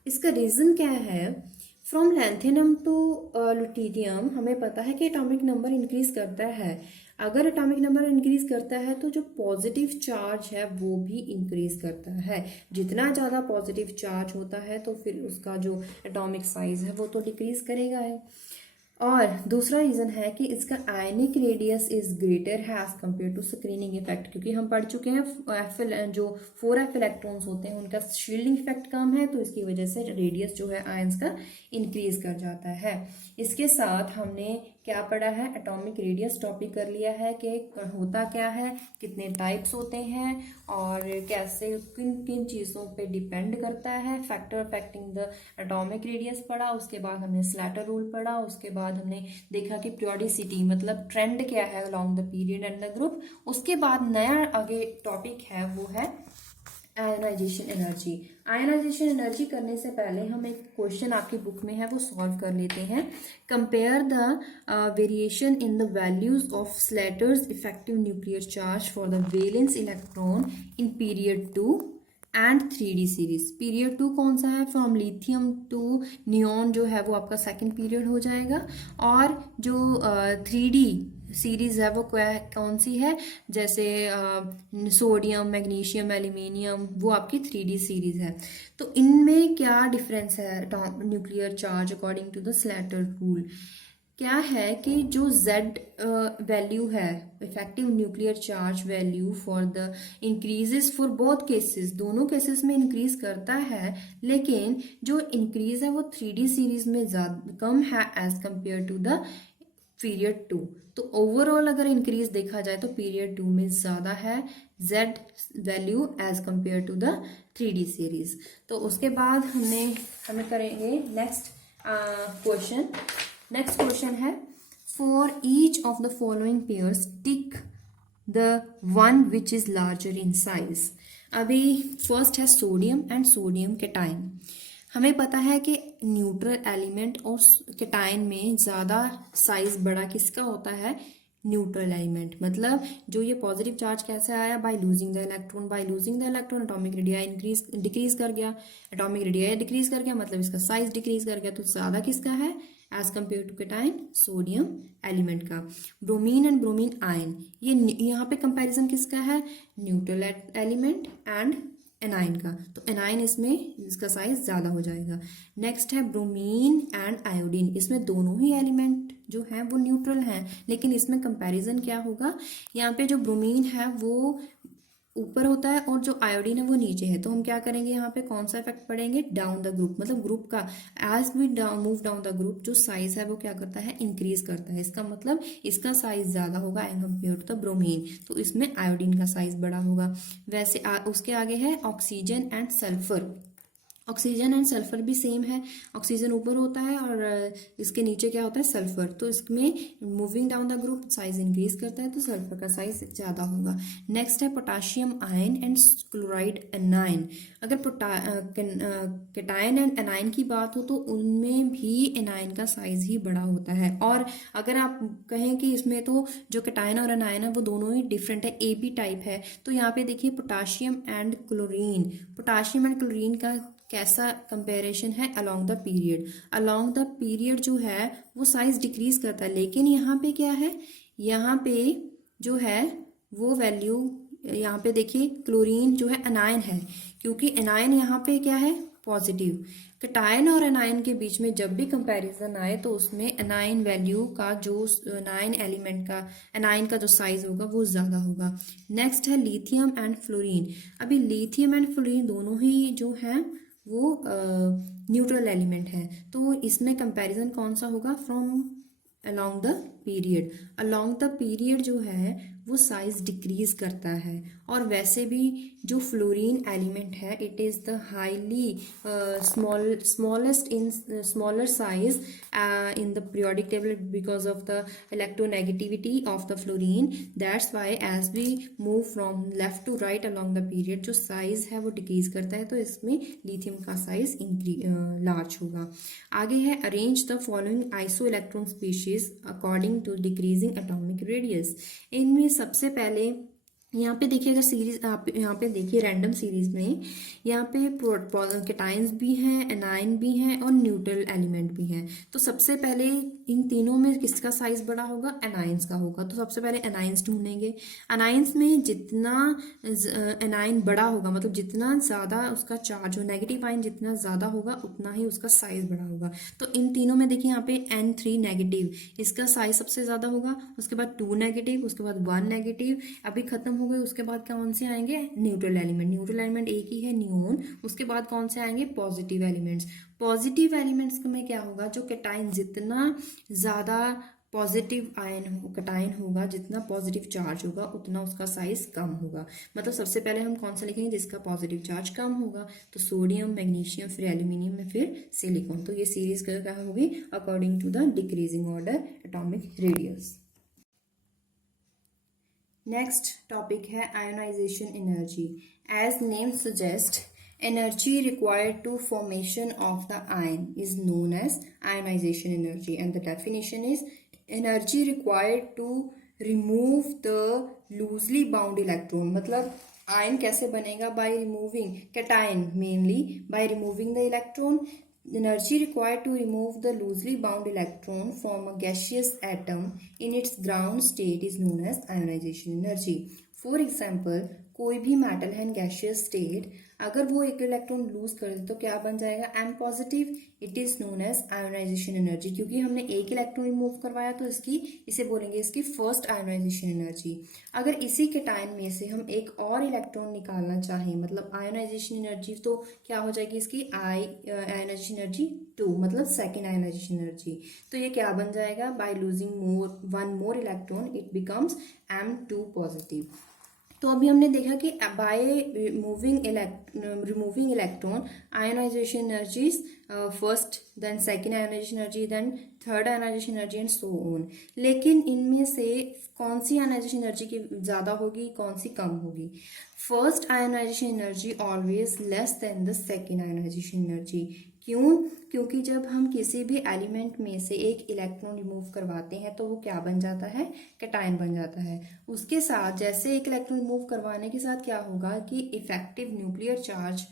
इसका reason क्या है, फ्रॉम लैंथेनम टू लुटिटियम हमें पता है कि एटॉमिक नंबर इंक्रीज करता है। अगर एटॉमिक नंबर इंक्रीज करता है तो जो पॉजिटिव चार्ज है वो भी इंक्रीज करता है। जितना ज़्यादा पॉजिटिव चार्ज होता है तो फिर उसका जो एटॉमिक साइज है वो तो डिक्रीज करेगा है। और दूसरा रीज़न है कि इसका आयनिक रेडियस इज ग्रेटर है as compare to screening effect, क्योंकि हम पढ़ चुके हैं जो 4f इलेक्ट्रॉन्स होते हैं उनका शील्डिंग इफेक्ट कम है, तो इसकी वजह से रेडियस जो है आयंस का इंक्रीज कर जाता है। इसके साथ हमने क्या पढ़ा है, एटॉमिक रेडियस टॉपिक कर लिया है कि होता क्या है, कितने टाइप्स होते हैं और कैसे किन किन चीज़ों पे डिपेंड करता है, factor affecting the atomic radius पढ़ा। उसके बाद हमने स्लैटर रूल पढ़ा। उसके बाद हमने देखा कि पीरियोडिसिटी मतलब ट्रेंड क्या है along the period and the group. उसके बाद नया आगे टॉपिक है वो है आयनाइजेशन एनर्जी। आयनाइजेशन एनर्जी करने से पहले हम एक क्वेश्चन आपकी बुक में है वो सॉल्व कर लेते हैं। Compare the variation in the values of Slater's effective nuclear charge for the valence electron in period 2 and 3D series. Period 2 कौन सा है, फ्रॉम लिथियम टू नियॉन जो है वो आपका सेकंड पीरियड हो जाएगा, और जो 3D सीरीज है वो कौन सी है, जैसे सोडियम, मैग्नीशियम, एल्यूमिनियम, वो आपकी 3D सीरीज है। तो इनमें क्या डिफरेंस है nuclear charge according to the Slater rule, क्या है कि जो Z वैल्यू है effective nuclear charge value for the increases for both cases, दोनों केसेस में इंक्रीज करता है, लेकिन जो इंक्रीज है वो 3D सीरीज में ज्यादा कम है as compare to the period 2। तो ओवरऑल अगर इंक्रीज देखा जाए तो पीरियड 2 में ज्यादा है Z value as compare to the 3D series. तो उसके बाद हमें करेंगे नेक्स्ट क्वेश्चन। नेक्स्ट क्वेश्चन है, for each of the following pairs tick the one which is larger in size. अभी फर्स्ट है सोडियम एंड सोडियम कैटायन। हमें पता है कि न्यूट्रल एलिमेंट और कैटायन में ज़्यादा साइज बड़ा किसका होता है, न्यूट्रल एलिमेंट। मतलब जो ये पॉजिटिव चार्ज कैसे आया, by losing the electron, by losing the electron atomic radii decrease कर गया, एटॉमिक रेडियाई डिक्रीज कर गया मतलब इसका साइज डिक्रीज कर गया। तो ज़्यादा किसका है as compare to cation, sodium element का। ब्रोमीन एंड ब्रोमीन आयन, ये यहाँ पे कंपैरिजन किसका है, न्यूट्रल एलिमेंट एंड एनाइन का। तो एनाइन इसमें इसका साइज ज्यादा हो जाएगा। नेक्स्ट है ब्रोमीन एंड आयोडीन, इसमें दोनों ही एलिमेंट जो है वो न्यूट्रल हैं, लेकिन इसमें कंपैरिजन क्या होगा, यहाँ पे जो ब्रोमीन है वो ऊपर होता है और जो आयोडीन है वो नीचे है, तो हम क्या करेंगे यहाँ पे कौन सा इफेक्ट पड़ेंगे, डाउन द ग्रुप, मतलब ग्रुप का as we move down the group जो साइज है वो क्या करता है, इंक्रीज करता है। इसका मतलब इसका साइज ज्यादा होगा as compare to the bromine, तो इसमें आयोडीन का साइज बड़ा होगा। वैसे उसके आगे है oxygen and sulphur. Oxygen and sulphur भी सेम है, ऑक्सीजन ऊपर होता है और इसके नीचे क्या होता है, सल्फर। तो इसमें moving down the group size increase करता है, तो सल्फर का साइज ज्यादा होगा। नेक्स्ट है potassium ion and chloride anion. अगर कैटायन एंड एनायन की बात हो तो उनमें भी एनायन का साइज ही बड़ा होता है। और अगर आप कहें कि इसमें तो जो कैटायन और एनायन है वो दोनों ही डिफरेंट है, ए बी टाइप है, तो यहाँ पे देखिए potassium and chlorine, potassium and chlorine का कैसा कंपैरिजन है, along the period. Along the period जो है वो साइज डिक्रीज करता है, लेकिन यहाँ पे क्या है, यहाँ पे जो है वो वैल्यू, यहाँ पे देखिए क्लोरीन जो है अनायन है, क्योंकि अनायन यहाँ पे क्या है, पॉजिटिव। कैटायन और अनायन के बीच में जब भी कंपैरिजन आए तो उसमें अनायन वैल्यू का जो अनायन एलिमेंट का अनायन का जो साइज होगा वो ज्यादा होगा। नेक्स्ट है लिथियम एंड फ्लोरीन। अभी लिथियम एंड फ्लोरीन दोनों ही जो हैं वो न्यूट्रल एलिमेंट है, तो इसमें कंपैरिजन कौन सा होगा, from along the period. Along the period जो है वो साइज डिक्रीज करता है। और वैसे भी जो फ्लोरीन एलिमेंट है it is the highly smallest in smaller size in the periodic table because of the electronegativity of the fluorine. That's why as we move from left to right along the period जो size है वो decrease करता है, तो इसमें lithium का size large होगा। आगे है arrange the following iso electron species according to decreasing atomic radius. इनमें सबसे पहले यहाँ पे देखिए, अगर सीरीज आप यहाँ पे देखिए रैंडम सीरीज में यहाँ पे कैटायंस भी हैं, एनायन भी हैं और न्यूट्रल एलिमेंट भी हैं। तो सबसे पहले इन तीनों में किसका साइज बड़ा होगा, एनायंस का होगा। तो सबसे पहले एनायंस ढूंढेंगे। एनायंस में जितना एनायन बड़ा होगा, मतलब जितना ज्यादा उसका चार्ज हो, नेगेटिव आयन जितना ज्यादा होगा उतना ही उसका साइज बड़ा होगा। तो इन तीनों में देखिए यहाँ पे N3 नेगेटिव, इसका साइज सबसे ज्यादा होगा। उसके बाद 2 नेगेटिव, उसके बाद 1 नेगेटिव, अभी खत्म हो गए। उसके बाद कौन से आएंगे, न्यूट्रल एलिमेंट। न्यूट्रल एलिमेंट एक ही है, नियोन। उसके बाद कौन से आएंगे, पॉजिटिव एलिमेंट्स। पॉजिटिव एलिमेंट्स में क्या होगा, जो कैटायन जितना ज्यादा पॉजिटिव आयन कैटायन होगा, जितना पॉजिटिव चार्ज होगा उतना उसका साइज कम होगा। मतलब सबसे पहले हम कौन सा लिखेंगे, जिसका पॉजिटिव चार्ज कम होगा। तो सोडियम, मैग्नीशियम, फिर एल्यूमिनियम में फिर सिलिकॉन। तो ये सीरीज क्या होगी, according to the decreasing order atomic radius. Next topic है ionisation energy. As name suggest, energy required to formation of the ion is known as ionization energy, and the definition is energy required to remove the loosely bound electron। मतलब ion कैसे बनेगा, by removing cation, mainly by removing the electron. Energy required to remove the loosely bound electron from a gaseous atom in its ground state is known as ionization energy. For example, कोई भी metal है इन gaseous state, अगर वो एक electron lose कर दे तो क्या बन जाएगा, M positive. It is known as ionization energy. क्योंकि हमने एक इलेक्ट्रॉन रिमूव करवाया तो इसे बोलेंगे इसकी फर्स्ट आयोनाइजेशन एनर्जी। अगर इसी कैटायन में से हम एक और इलेक्ट्रॉन निकालना चाहें, मतलब आयोनाइजेशन एनर्जी, तो क्या हो जाएगी इसकी आयोनाइजेशन एनर्जी 2, मतलब सेकेंड आयोनाइजेशन एनर्जी। तो ये क्या बन जाएगा, by losing one more electron it becomes M2 positive. तो अभी हमने देखा कि by removing electron ionization energies first, then second ionization energy, then third ionization energy and so on. लेकिन इनमें से कौन सी आयोनाइजेशन एनर्जी की ज्यादा होगी, कौन सी कम होगी। First ionisation energy always less than the second ionization energy. क्यों, क्योंकि जब हम किसी भी एलिमेंट में से एक इलेक्ट्रॉन रिमूव करवाते हैं तो वो क्या बन जाता है, कैटायन बन जाता है। उसके साथ जैसे एक इलेक्ट्रॉन रिमूव करवाने के साथ क्या होगा कि इफेक्टिव न्यूक्लियर चार्ज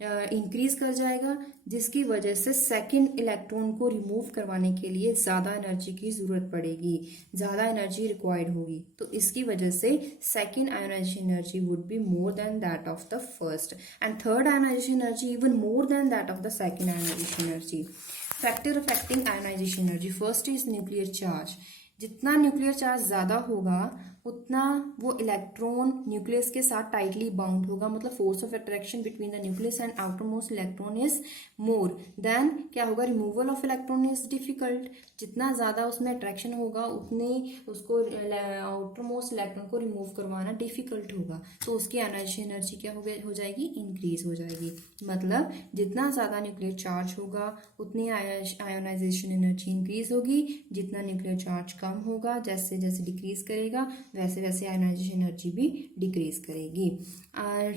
इंक्रीज कर जाएगा, जिसकी वजह से सेकंड इलेक्ट्रॉन को रिमूव करवाने के लिए ज्यादा एनर्जी की जरूरत पड़ेगी, ज्यादा एनर्जी रिक्वायर्ड होगी। तो इसकी वजह से second ionization energy would be more than that of the first, and third ionization energy even more than that of the second ionization energy. Factor affecting ionization energy, first is nuclear charge. जितना nuclear charge ज्यादा होगा उतना वो electron nucleus के साथ tightly bound होगा, मतलब force of attraction between the nucleus and outer most electron is more than क्या होगा, removal of electron is difficult. जितना ज़्यादा उसमें अट्रैक्शन होगा उतने उसको आउटर मोस्ट इलेक्ट्रॉन को रिमूव करवाना डिफिकल्ट होगा, तो उसकी आयोनाइजेशन एनर्जी क्या हो जाएगी, इंक्रीज हो जाएगी। मतलब जितना ज़्यादा न्यूक्लियर चार्ज होगा उतनी आयोनाइजेशन एनर्जी इंक्रीज होगी, जितना न्यूक्लियर चार्ज कम होगा, जैसे जैसे डिक्रीज करेगा वैसे वैसे आयोनाइजेशन एनर्जी भी डिक्रीज करेगी।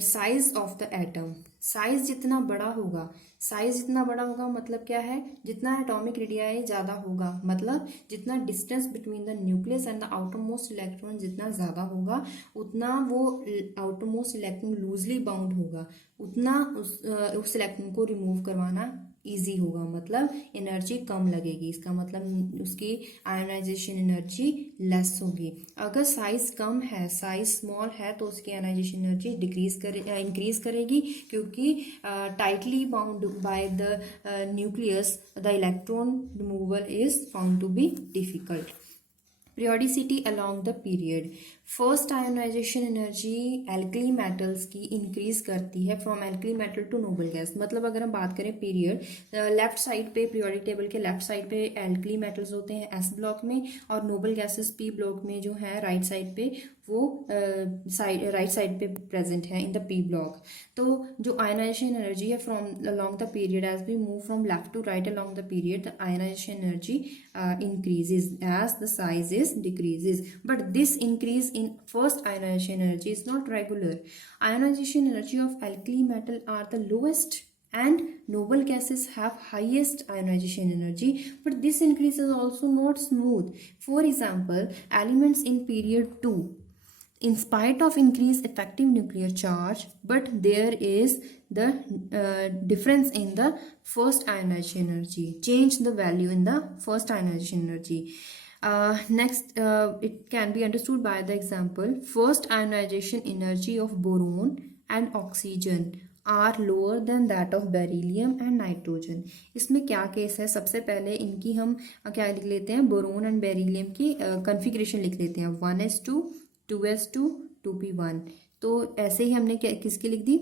Size of the atom, size जितना बड़ा होगा, साइज जितना बड़ा होगा मतलब क्या है, जितना एटॉमिक रेडियाई ज़्यादा होगा, मतलब जितना distance between the nucleus and the outer most electron जितना ज़्यादा होगा उतना वो outer most electron loosely bound होगा, उतना उस इलेक्ट्रॉन को रिमूव करवाना ईजी होगा, मतलब एनर्जी कम लगेगी, इसका मतलब उसकी आयोनाइजेशन एनर्जी लेस होगी। अगर साइज कम है, साइज स्मॉल है, तो उसकी आयोनाइजेशन एनर्जी इंक्रीज करेगी, क्योंकि tightly bound by the nucleus the electron removal is found to be difficult. Periodicity along the period, first ionisation energy alkali metals की increase करती है from alkali metal to noble gas. मतलब अगर हम बात करें पीरियड, लेफ्ट साइड पे periodic table के लेफ्ट साइड पे एल्कली मेटल्स होते हैं एस ब्लॉक में, और नोबल गैसेस पी ब्लॉक में जो है राइट साइड पे वो राइट साइड पे प्रेजेंट है इन द पी ब्लॉक। तो जो आयोनाइजेशन एनर्जी है from along the period, as we move from left to right along the period, the ionization energy increases as the size is decreases, but this increase in first ionization energy is not regular. Ionization energy of alkali metal are the lowest and noble gases have highest ionization energy, but this increase is also not smooth. For example, elements in period 2, in spite of increased effective nuclear charge, but there is the difference in the first ionization energy, change the value in the first ionization energy. Next, it can be understood by the example, first ionization energy of boron and oxygen are lower than that of beryllium and nitrogen. इसमें क्या case है, सबसे पहले इनकी हम क्या लिख लेते हैं, बोरोन एंड बेरिलियम की कन्फिग्रेशन लिख लेते हैं, 1s2 2s2 2p1। तो ऐसे ही हमने किसकी लिख दी,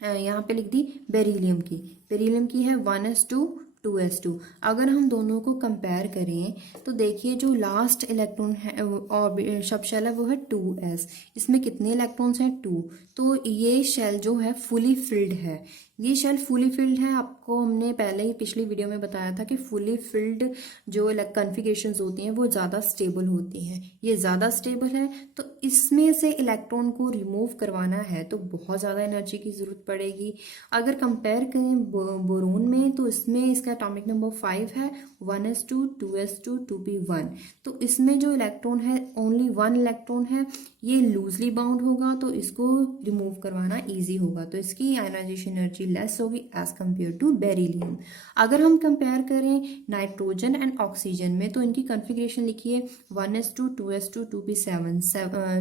यहाँ पे लिख दी बेरिलियम की, बेरिलियम की है 1s2 2s2। अगर हम दोनों को कंपेयर करें तो देखिए जो लास्ट इलेक्ट्रॉन है और सब शेल है वो है 2s, इसमें कितने इलेक्ट्रॉन्स हैं 2, तो ये शेल जो है फुली फिल्ड है, ये शेल फुली फिल्ड है। आपको हमने पहले ही पिछली वीडियो में बताया था कि फुली फिल्ड जो कन्फिग्रेशंस होती हैं वो ज़्यादा स्टेबल होती हैं, ये ज़्यादा स्टेबल है, तो इसमें से इलेक्ट्रॉन को रिमूव करवाना है तो बहुत ज़्यादा एनर्जी की ज़रूरत पड़ेगी। अगर कंपेयर करें बोरोन में तो इसमें इसका एटॉमिक नंबर 5 है, 1s2 2s2 2p1। तो इसमें जो इलेक्ट्रॉन है ओनली 1 इलेक्ट्रॉन है, ये लूजली बाउंड होगा तो इसको रिमूव करवाना ईजी होगा, तो इसकी आयोनाइजेशन एनर्जी लेस होगी एज कम्पेयर टू बेरिलियम। अगर हम कंपेयर करें नाइट्रोजन एंड ऑक्सीजन में तो इनकी कन्फिग्रेशन लिखिए 1s2 2s2 2p7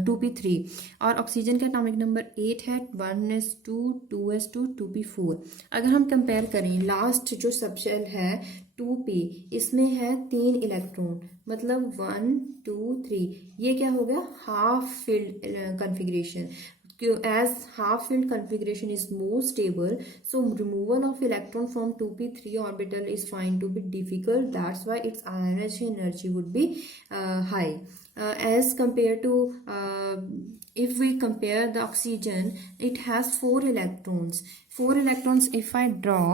2p3, और ऑक्सीजन का एटॉमिक नंबर 8 है, 1s2 2s2 2p4। अगर हम कंपेयर करें लास्ट जो सबशेल है 2p, इसमें है 3 इलेक्ट्रॉन, मतलब 1 2 3, ये क्या हो गया half filled configuration. As half filled configuration is more stable, so removal of electron from 2p3 orbital is found to be difficult. That's why its ionization energy would be high as compared to if we compare the oxygen, it has 4 electrons. 4 electrons if I draw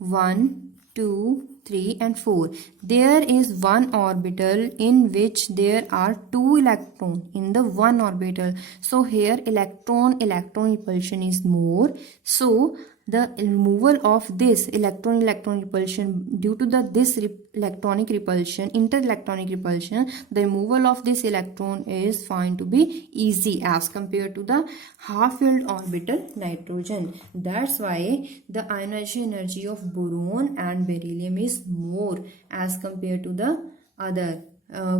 1 2 3 and 4, there is one orbital in which there are 2 electrons in the one orbital, so here electron repulsion is more, so the removal of this electron repulsion due to this electronic repulsion, interelectronic repulsion, the removal of this electron is found to be easy as compared to the half filled orbital nitrogen. That's why the ionization energy of boron and beryllium is more as compared to the other.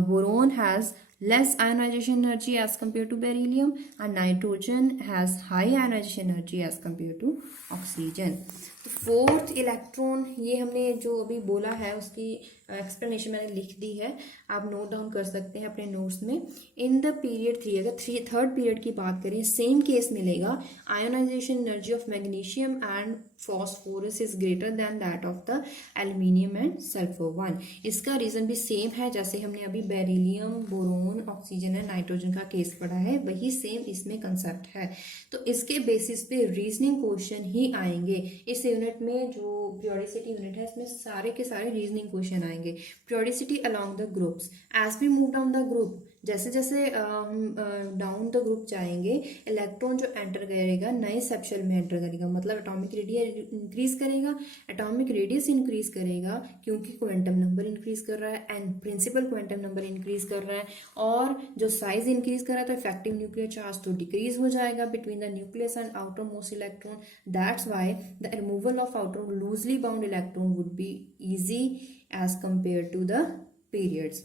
Boron has less ionization energy as compared to beryllium, and nitrogen has high ionization energy as compared to oxygen. तो fourth electron, ये हमने जो अभी बोला है उसकी explanation मैंने लिख दी है, आप नोट डाउन कर सकते हैं अपने नोट्स में। इन द पीरियड 3, अगर थर्ड पीरियड की बात करें, सेम केस मिलेगा। Ionization energy of magnesium and phosphorus is greater than that of the aluminium and sulphur 1। इसका रीजन भी सेम है, जैसे हमने अभी beryllium, boron, oxygen and nitrogen का केस पढ़ा है, वही सेम इसमें कंसेप्ट है। तो इसके बेसिस पे रीजनिंग क्वेश्चन ही आएंगे। इस यूनिट में जो पीरियोडिसिटी यूनिट है, इसमें सारे के सारे रीजनिंग क्वेश्चन आएंगे। Periodicity along the groups, as we move down the group, जैसे जैसे हम डाउन द ग्रुप जाएंगे, इलेक्ट्रॉन जो एंटर करेगा नए सेप्शल में एंटर करेगा, मतलब एटॉमिक रेडियस इंक्रीज करेगा। एटॉमिक रेडियस इंक्रीज करेगा क्योंकि क्वांटम नंबर इंक्रीज कर रहा है and principal quantum number increase कर रहा है, और जो साइज इंक्रीज कर रहा है तो इफेक्टिव न्यूक्लियर चार्ज तो डिक्रीज हो जाएगा between the nucleus and outer most electron. That's why the removal of outer loosely bound electron would be easy as compare to the periods.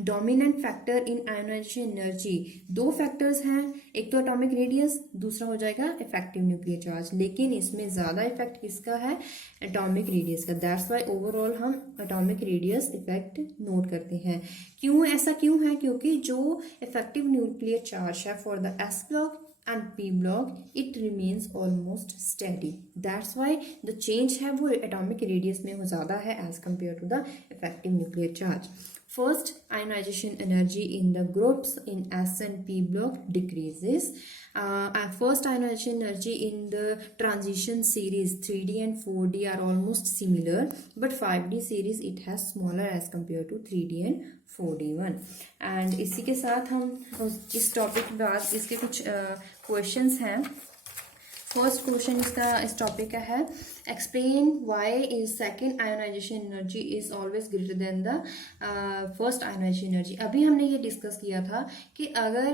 Dominant factor in ionization energy, दो factors हैं, एक तो atomic radius, दूसरा हो जाएगा effective nuclear charge, लेकिन इसमें ज्यादा इफेक्ट किसका है? एटॉमिक रेडियस का। दैट्स वाई ओवरऑल हम एटॉमिक रेडियस इफेक्ट नोट करते हैं। क्यों ऐसा क्यों है? क्योंकि जो इफेक्टिव न्यूक्लियर चार्ज है for the S block and p block, it remains almost steady. That's why the change है वो atomic radius में हो ज़्यादा है as compared to the effective nuclear charge. First ionization energy in the groups in S and p block decreases. First ionization energy in the transition series 3D and 4D are almost similar, but 5D series it has smaller as compared to 3D and 4D one. And इसी के साथ हम इस topic के बाद इसके कुछ questions हैं। फर्स्ट क्वेश्चन इसका इस टॉपिक का है, explain why is second ionization energy is always greater than the first ionisation energy. अभी हमने ये डिस्कस किया था कि अगर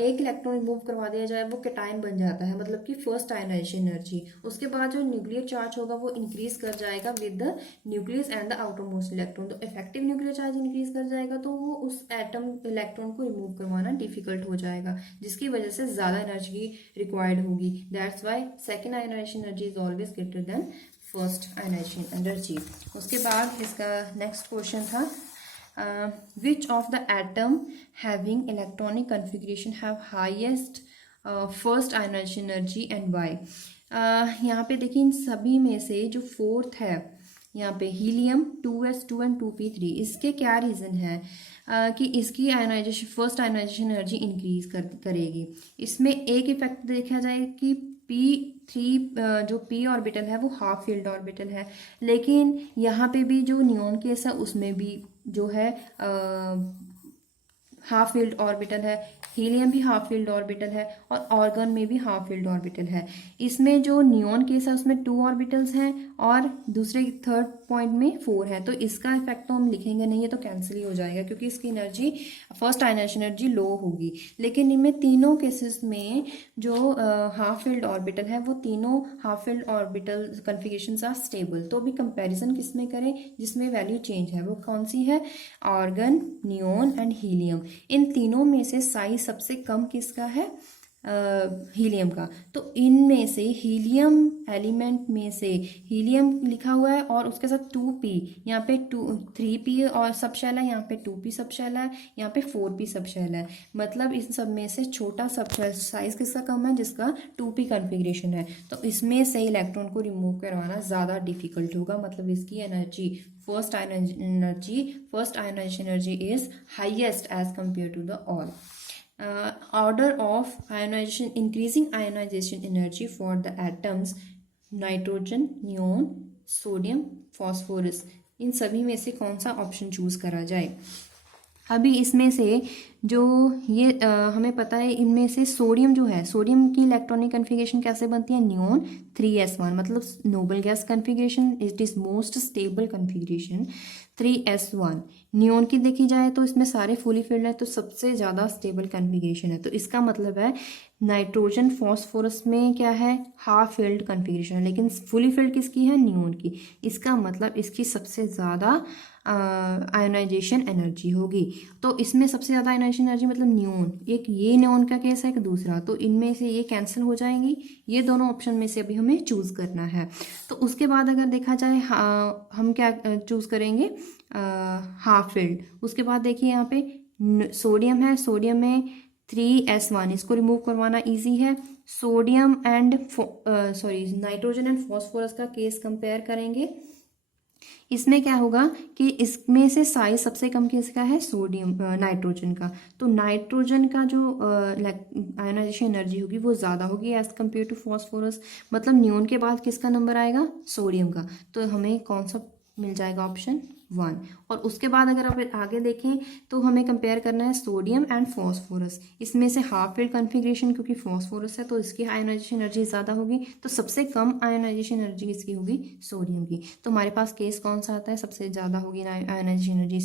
एक इलेक्ट्रॉन रिमूव करवा दिया जाए वो कैटायन बन जाता है, मतलब कि फर्स्ट आयोनाइजेशन एनर्जी। उसके बाद जो न्यूक्लियर चार्ज होगा वो इंक्रीज कर जाएगा with the nucleus and the outer most electron, तो इफेक्टिव न्यूक्लियर चार्ज इंक्रीज कर जाएगा, तो वो उस एटम इलेक्ट्रॉन को रिमूव करवाना डिफिकल्ट हो जाएगा, जिसकी वजह से ज्यादा एनर्जी रिक्वायर्ड होगी। That's why second ionization energy is always greater than first ionisation energy. उसके बाद इसका नेक्स्ट क्वेश्चन था, which of the atom having electronic configuration have highest first ionisation energy and why. यहाँ पे देखिए इन सभी में से जो फोर्थ है यहाँ पे हीलियम 2s2 एंड 2p3, इसके क्या रीज़न है कि इसकी ionization first ionisation energy increase करेगी। इसमें एक इफेक्ट देखा जाए कि p3 जो p ऑर्बिटल है वो हाफ फील्ड ऑर्बिटल है, लेकिन यहाँ पे भी जो नियॉन केस है उसमें भी जो है हाफ फील्ड ऑर्बिटल है, हीलियम भी हाफ फील्ड ऑर्बिटल है और ऑर्गन में भी हाफ फील्ड ऑर्बिटल है। इसमें जो नियॉन केस है उसमें 2 ऑर्बिटल्स हैं और दूसरे थर्ड पॉइंट में 4 है, तो इसका इफेक्ट तो हम लिखेंगे नहीं है, तो कैंसिल ही हो जाएगा क्योंकि इसकी energy first ionisation energy low होगी। लेकिन इनमें तीनों केसेस में जो हाफ फील्ड ऑर्बिटल है वो तीनों half filled orbital configurations are stable. तो अभी कंपैरिजन किसमें करें जिसमें वैल्यू चेंज है, वो कौन सी है? Argon, neon and helium. इन तीनों में से साइज सबसे कम किसका है? हीलियम का। तो इनमें से हीलियम एलिमेंट में से हीलियम लिखा हुआ है और उसके साथ 2p, यहाँ पे 3p और सब शेल है, यहाँ पे 2p सब शेल है, यहाँ पे 4p सब शेल है, मतलब इन सब में से छोटा सब शेल साइज किसका कम है? जिसका 2p कन्फिग्रेशन है। तो इसमें से इलेक्ट्रॉन को रिमूव करवाना ज़्यादा डिफिकल्ट होगा, मतलब इसकी energy first ionisation energy is highest as compare to the all. Order of ionization, increasing ionization energy for the atoms nitrogen, neon, sodium, phosphorus, इन सभी में से कौन सा ऑप्शन चूज करा जाए? अभी इसमें से जो ये हमें पता है, इनमें से सोडियम जो है, सोडियम की इलेक्ट्रॉनिक कन्फिगरेशन कैसे बनती है? नियॉन 3s1, मतलब noble gas configuration, it is most stable configuration 3s1। Neon की देखी जाए तो इसमें सारे फुली फिल्ड है, तो सबसे ज़्यादा स्टेबल कन्फिगरेशन है। तो इसका मतलब है नाइट्रोजन फॉस्फोरस में क्या है? हाफ फिल्ड कन्फिगरेशन है, लेकिन फुली फिल्ड किसकी है? नियॉन की। इसका मतलब इसकी सबसे ज़्यादा आयोनाइजेशन एनर्जी होगी। तो इसमें सबसे ज़्यादा आयोनाइजेशन एनर्जी मतलब नियोन, एक ये नियोन का केस है, एक दूसरा, तो इनमें से ये कैंसिल हो जाएंगी। ये दोनों ऑप्शन में से अभी हमें चूज़ करना है। तो उसके बाद अगर देखा जाए हम क्या चूज़ करेंगे, हाफ फिल्ड। उसके बाद देखिए यहाँ पे सोडियम है, सोडियम में 3s1, इसको रिमूव करवाना इजी है। Sodium and nitrogen and phosphorus का केस कंपेयर करेंगे। इसमें क्या होगा कि इसमें से साइज सबसे कम किसका है, सोडियम नाइट्रोजन का। तो नाइट्रोजन का जो आयोनाइजेशन एनर्जी होगी वो ज़्यादा होगी एज कम्पेयर टू फॉस्फोरस। मतलब नियोन के बाद किसका नंबर आएगा, सोडियम का। तो हमें कौन सा मिल जाएगा, ऑप्शन 1। और उसके बाद अगर आप आगे देखें तो हमें कंपेयर करना है सोडियम एंड फॉस्फोरस। इसमें से हाफ फिल्ड कन्फिग्रेशन, क्योंकि फॉस्फोरस है तो इसकी आयोनाइजेशन एनर्जी ज़्यादा होगी, तो सबसे कम आयोनाइजेशन एनर्जी किसकी होगी, सोडियम की। तो हमारे पास केस कौन सा आता है, सबसे ज़्यादा होगी ionization energy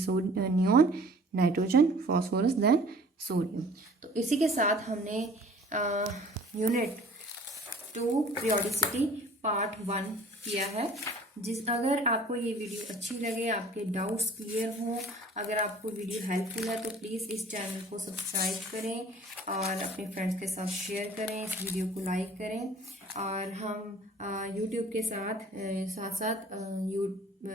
neon, nitrogen, phosphorus, then sodium. तो इसी के साथ हमने यूनिट 2 पीरियोडिसिटी पार्ट 1 किया है। अगर आपको ये वीडियो अच्छी लगे, आपके डाउट्स क्लियर हों, अगर आपको वीडियो हेल्पफुल है तो प्लीज़ इस चैनल को सब्सक्राइब करें और अपने फ्रेंड्स के साथ शेयर करें, इस वीडियो को लाइक करें। और हम यूट्यूब के साथ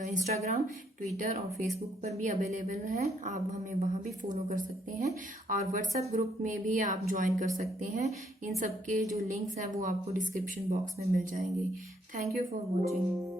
इंस्टाग्राम, ट्विटर और फेसबुक पर भी अवेलेबल हैं। आप हमें वहाँ भी फॉलो कर सकते हैं और व्हाट्सएप ग्रुप में भी आप ज्वाइन कर सकते हैं। इन सब के जो लिंक्स हैं वो आपको डिस्क्रिप्शन बॉक्स में मिल जाएंगे। Thank you for watching.